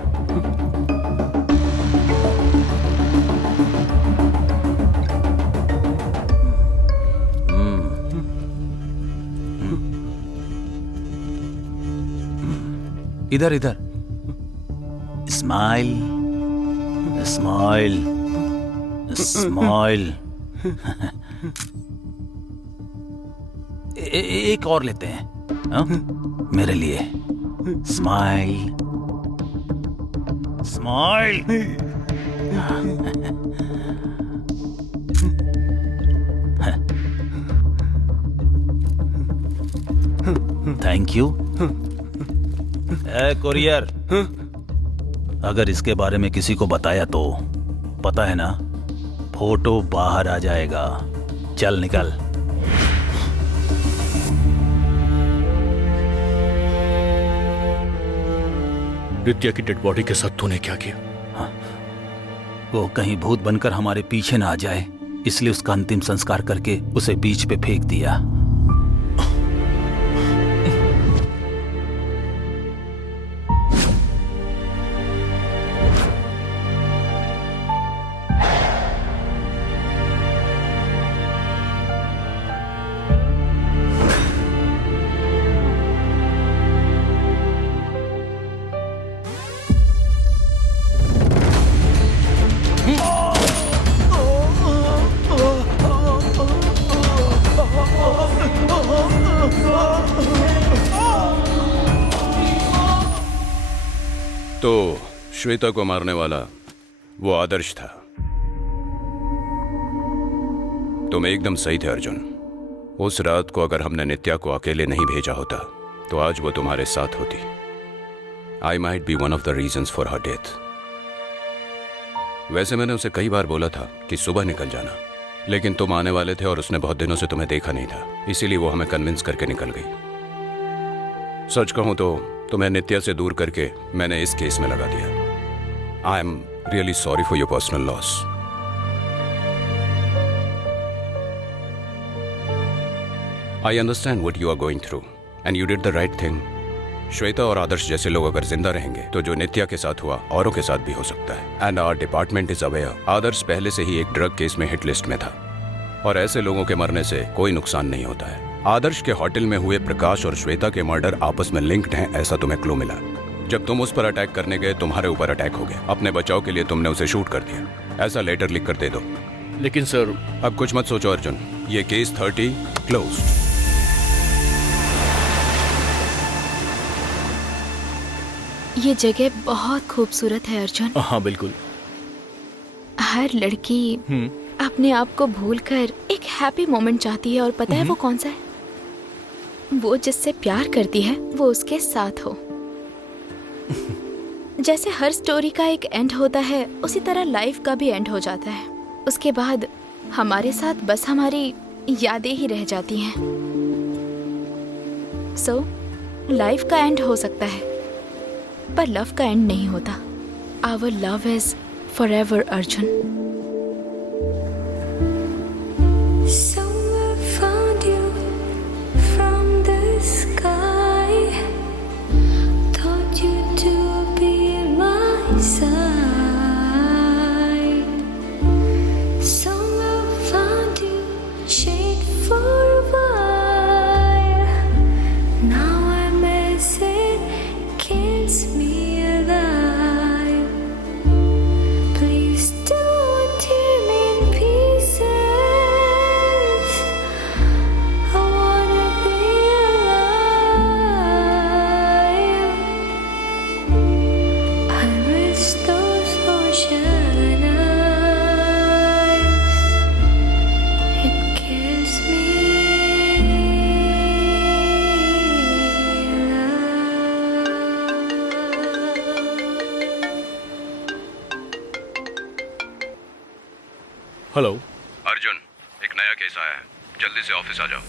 इधर इधर। Smile smile smile. एक और लेते हैं, हाँ? मेरे लिए smile smile. Thank you. Courier, अगर इसके बारे में किसी को बताया तो पता है ना, फोटो बाहर आ जाएगा। चल निकल। नित्या की डेड बॉडी के साथ तूने क्या किया? वो कहीं भूत बनकर हमारे पीछे ना आ जाए, इसलिए उसका अंतिम संस्कार करके उसे बीच पे फेंक दिया। तो श्वेता को मारने वाला वो आदर्श था। तुम एकदम सही थे अर्जुन। उस रात को अगर हमने नित्या को अकेले नहीं भेजा होता तो आज वो तुम्हारे साथ होती। I might be one of the reasons for her death. वैसे मैंने उसे कई बार बोला था कि सुबह निकल जाना, लेकिन तुम आने वाले थे और उसने बहुत दिनों से तुम्हें देखा नहीं था, इसीलिए वो हमें कन्विंस करके निकल गई। सच कहूं तो तुम्हें नित्या से दूर करके मैंने इस केस में लगा दिया। I am really sorry for your personal loss. I understand what you are going through and you did the right thing. Shweta और आदर्श जैसे लोग अगर जिंदा रहेंगे तो जो नित्या के साथ हुआ औरों के साथ भी हो सकता है। And our department is aware. Adarsh पहले से ही एक ड्रग केस में हिट लिस्ट में था और ऐसे लोगों के मरने से कोई नुकसान नहीं होता है। आदर्श के होटल में हुए प्रकाश और श्वेता के मर्डर आपस में लिंक्ड हैं, ऐसा तुम्हें क्लू मिला। जब तुम उस पर अटैक करने गए तुम्हारे ऊपर अटैक हो गया। अपने बचाव के लिए तुमने उसे शूट कर दिया। ऐसा लेटर लिख कर दे दो। लेकिन सर, अब कुछ मत सोचो अर्जुन, ये केस 30 क्लोज। ये जगह बहुत खूबसूरत है अर्जुन। हाँ बिल्कुल। हर लड़की अपने आप को भूलकर एक हैप्पी मोमेंट चाहती है, और पता है वो कौन सा है? वो जिससे प्यार करती है वो उसके साथ हो। जैसे हर स्टोरी का एक एंड होता है, उसी तरह लाइफ का भी एंड हो जाता है। उसके बाद हमारे साथ बस हमारी यादें ही रह जाती हैं। सो लाइफ का एंड हो सकता है, पर लव का एंड नहीं होता। Our love is forever, Arjun. Somewhere found you from the sky. Thought you to be my side. Somewhere found you, shade for a while. Now I miss it, kills me alive. Please don't tear me in pieces. I wanna be alive. I miss those ocean eyes. It kills me hello. Arjun, एक नया case आया है, जल्दी से office आ जाओ।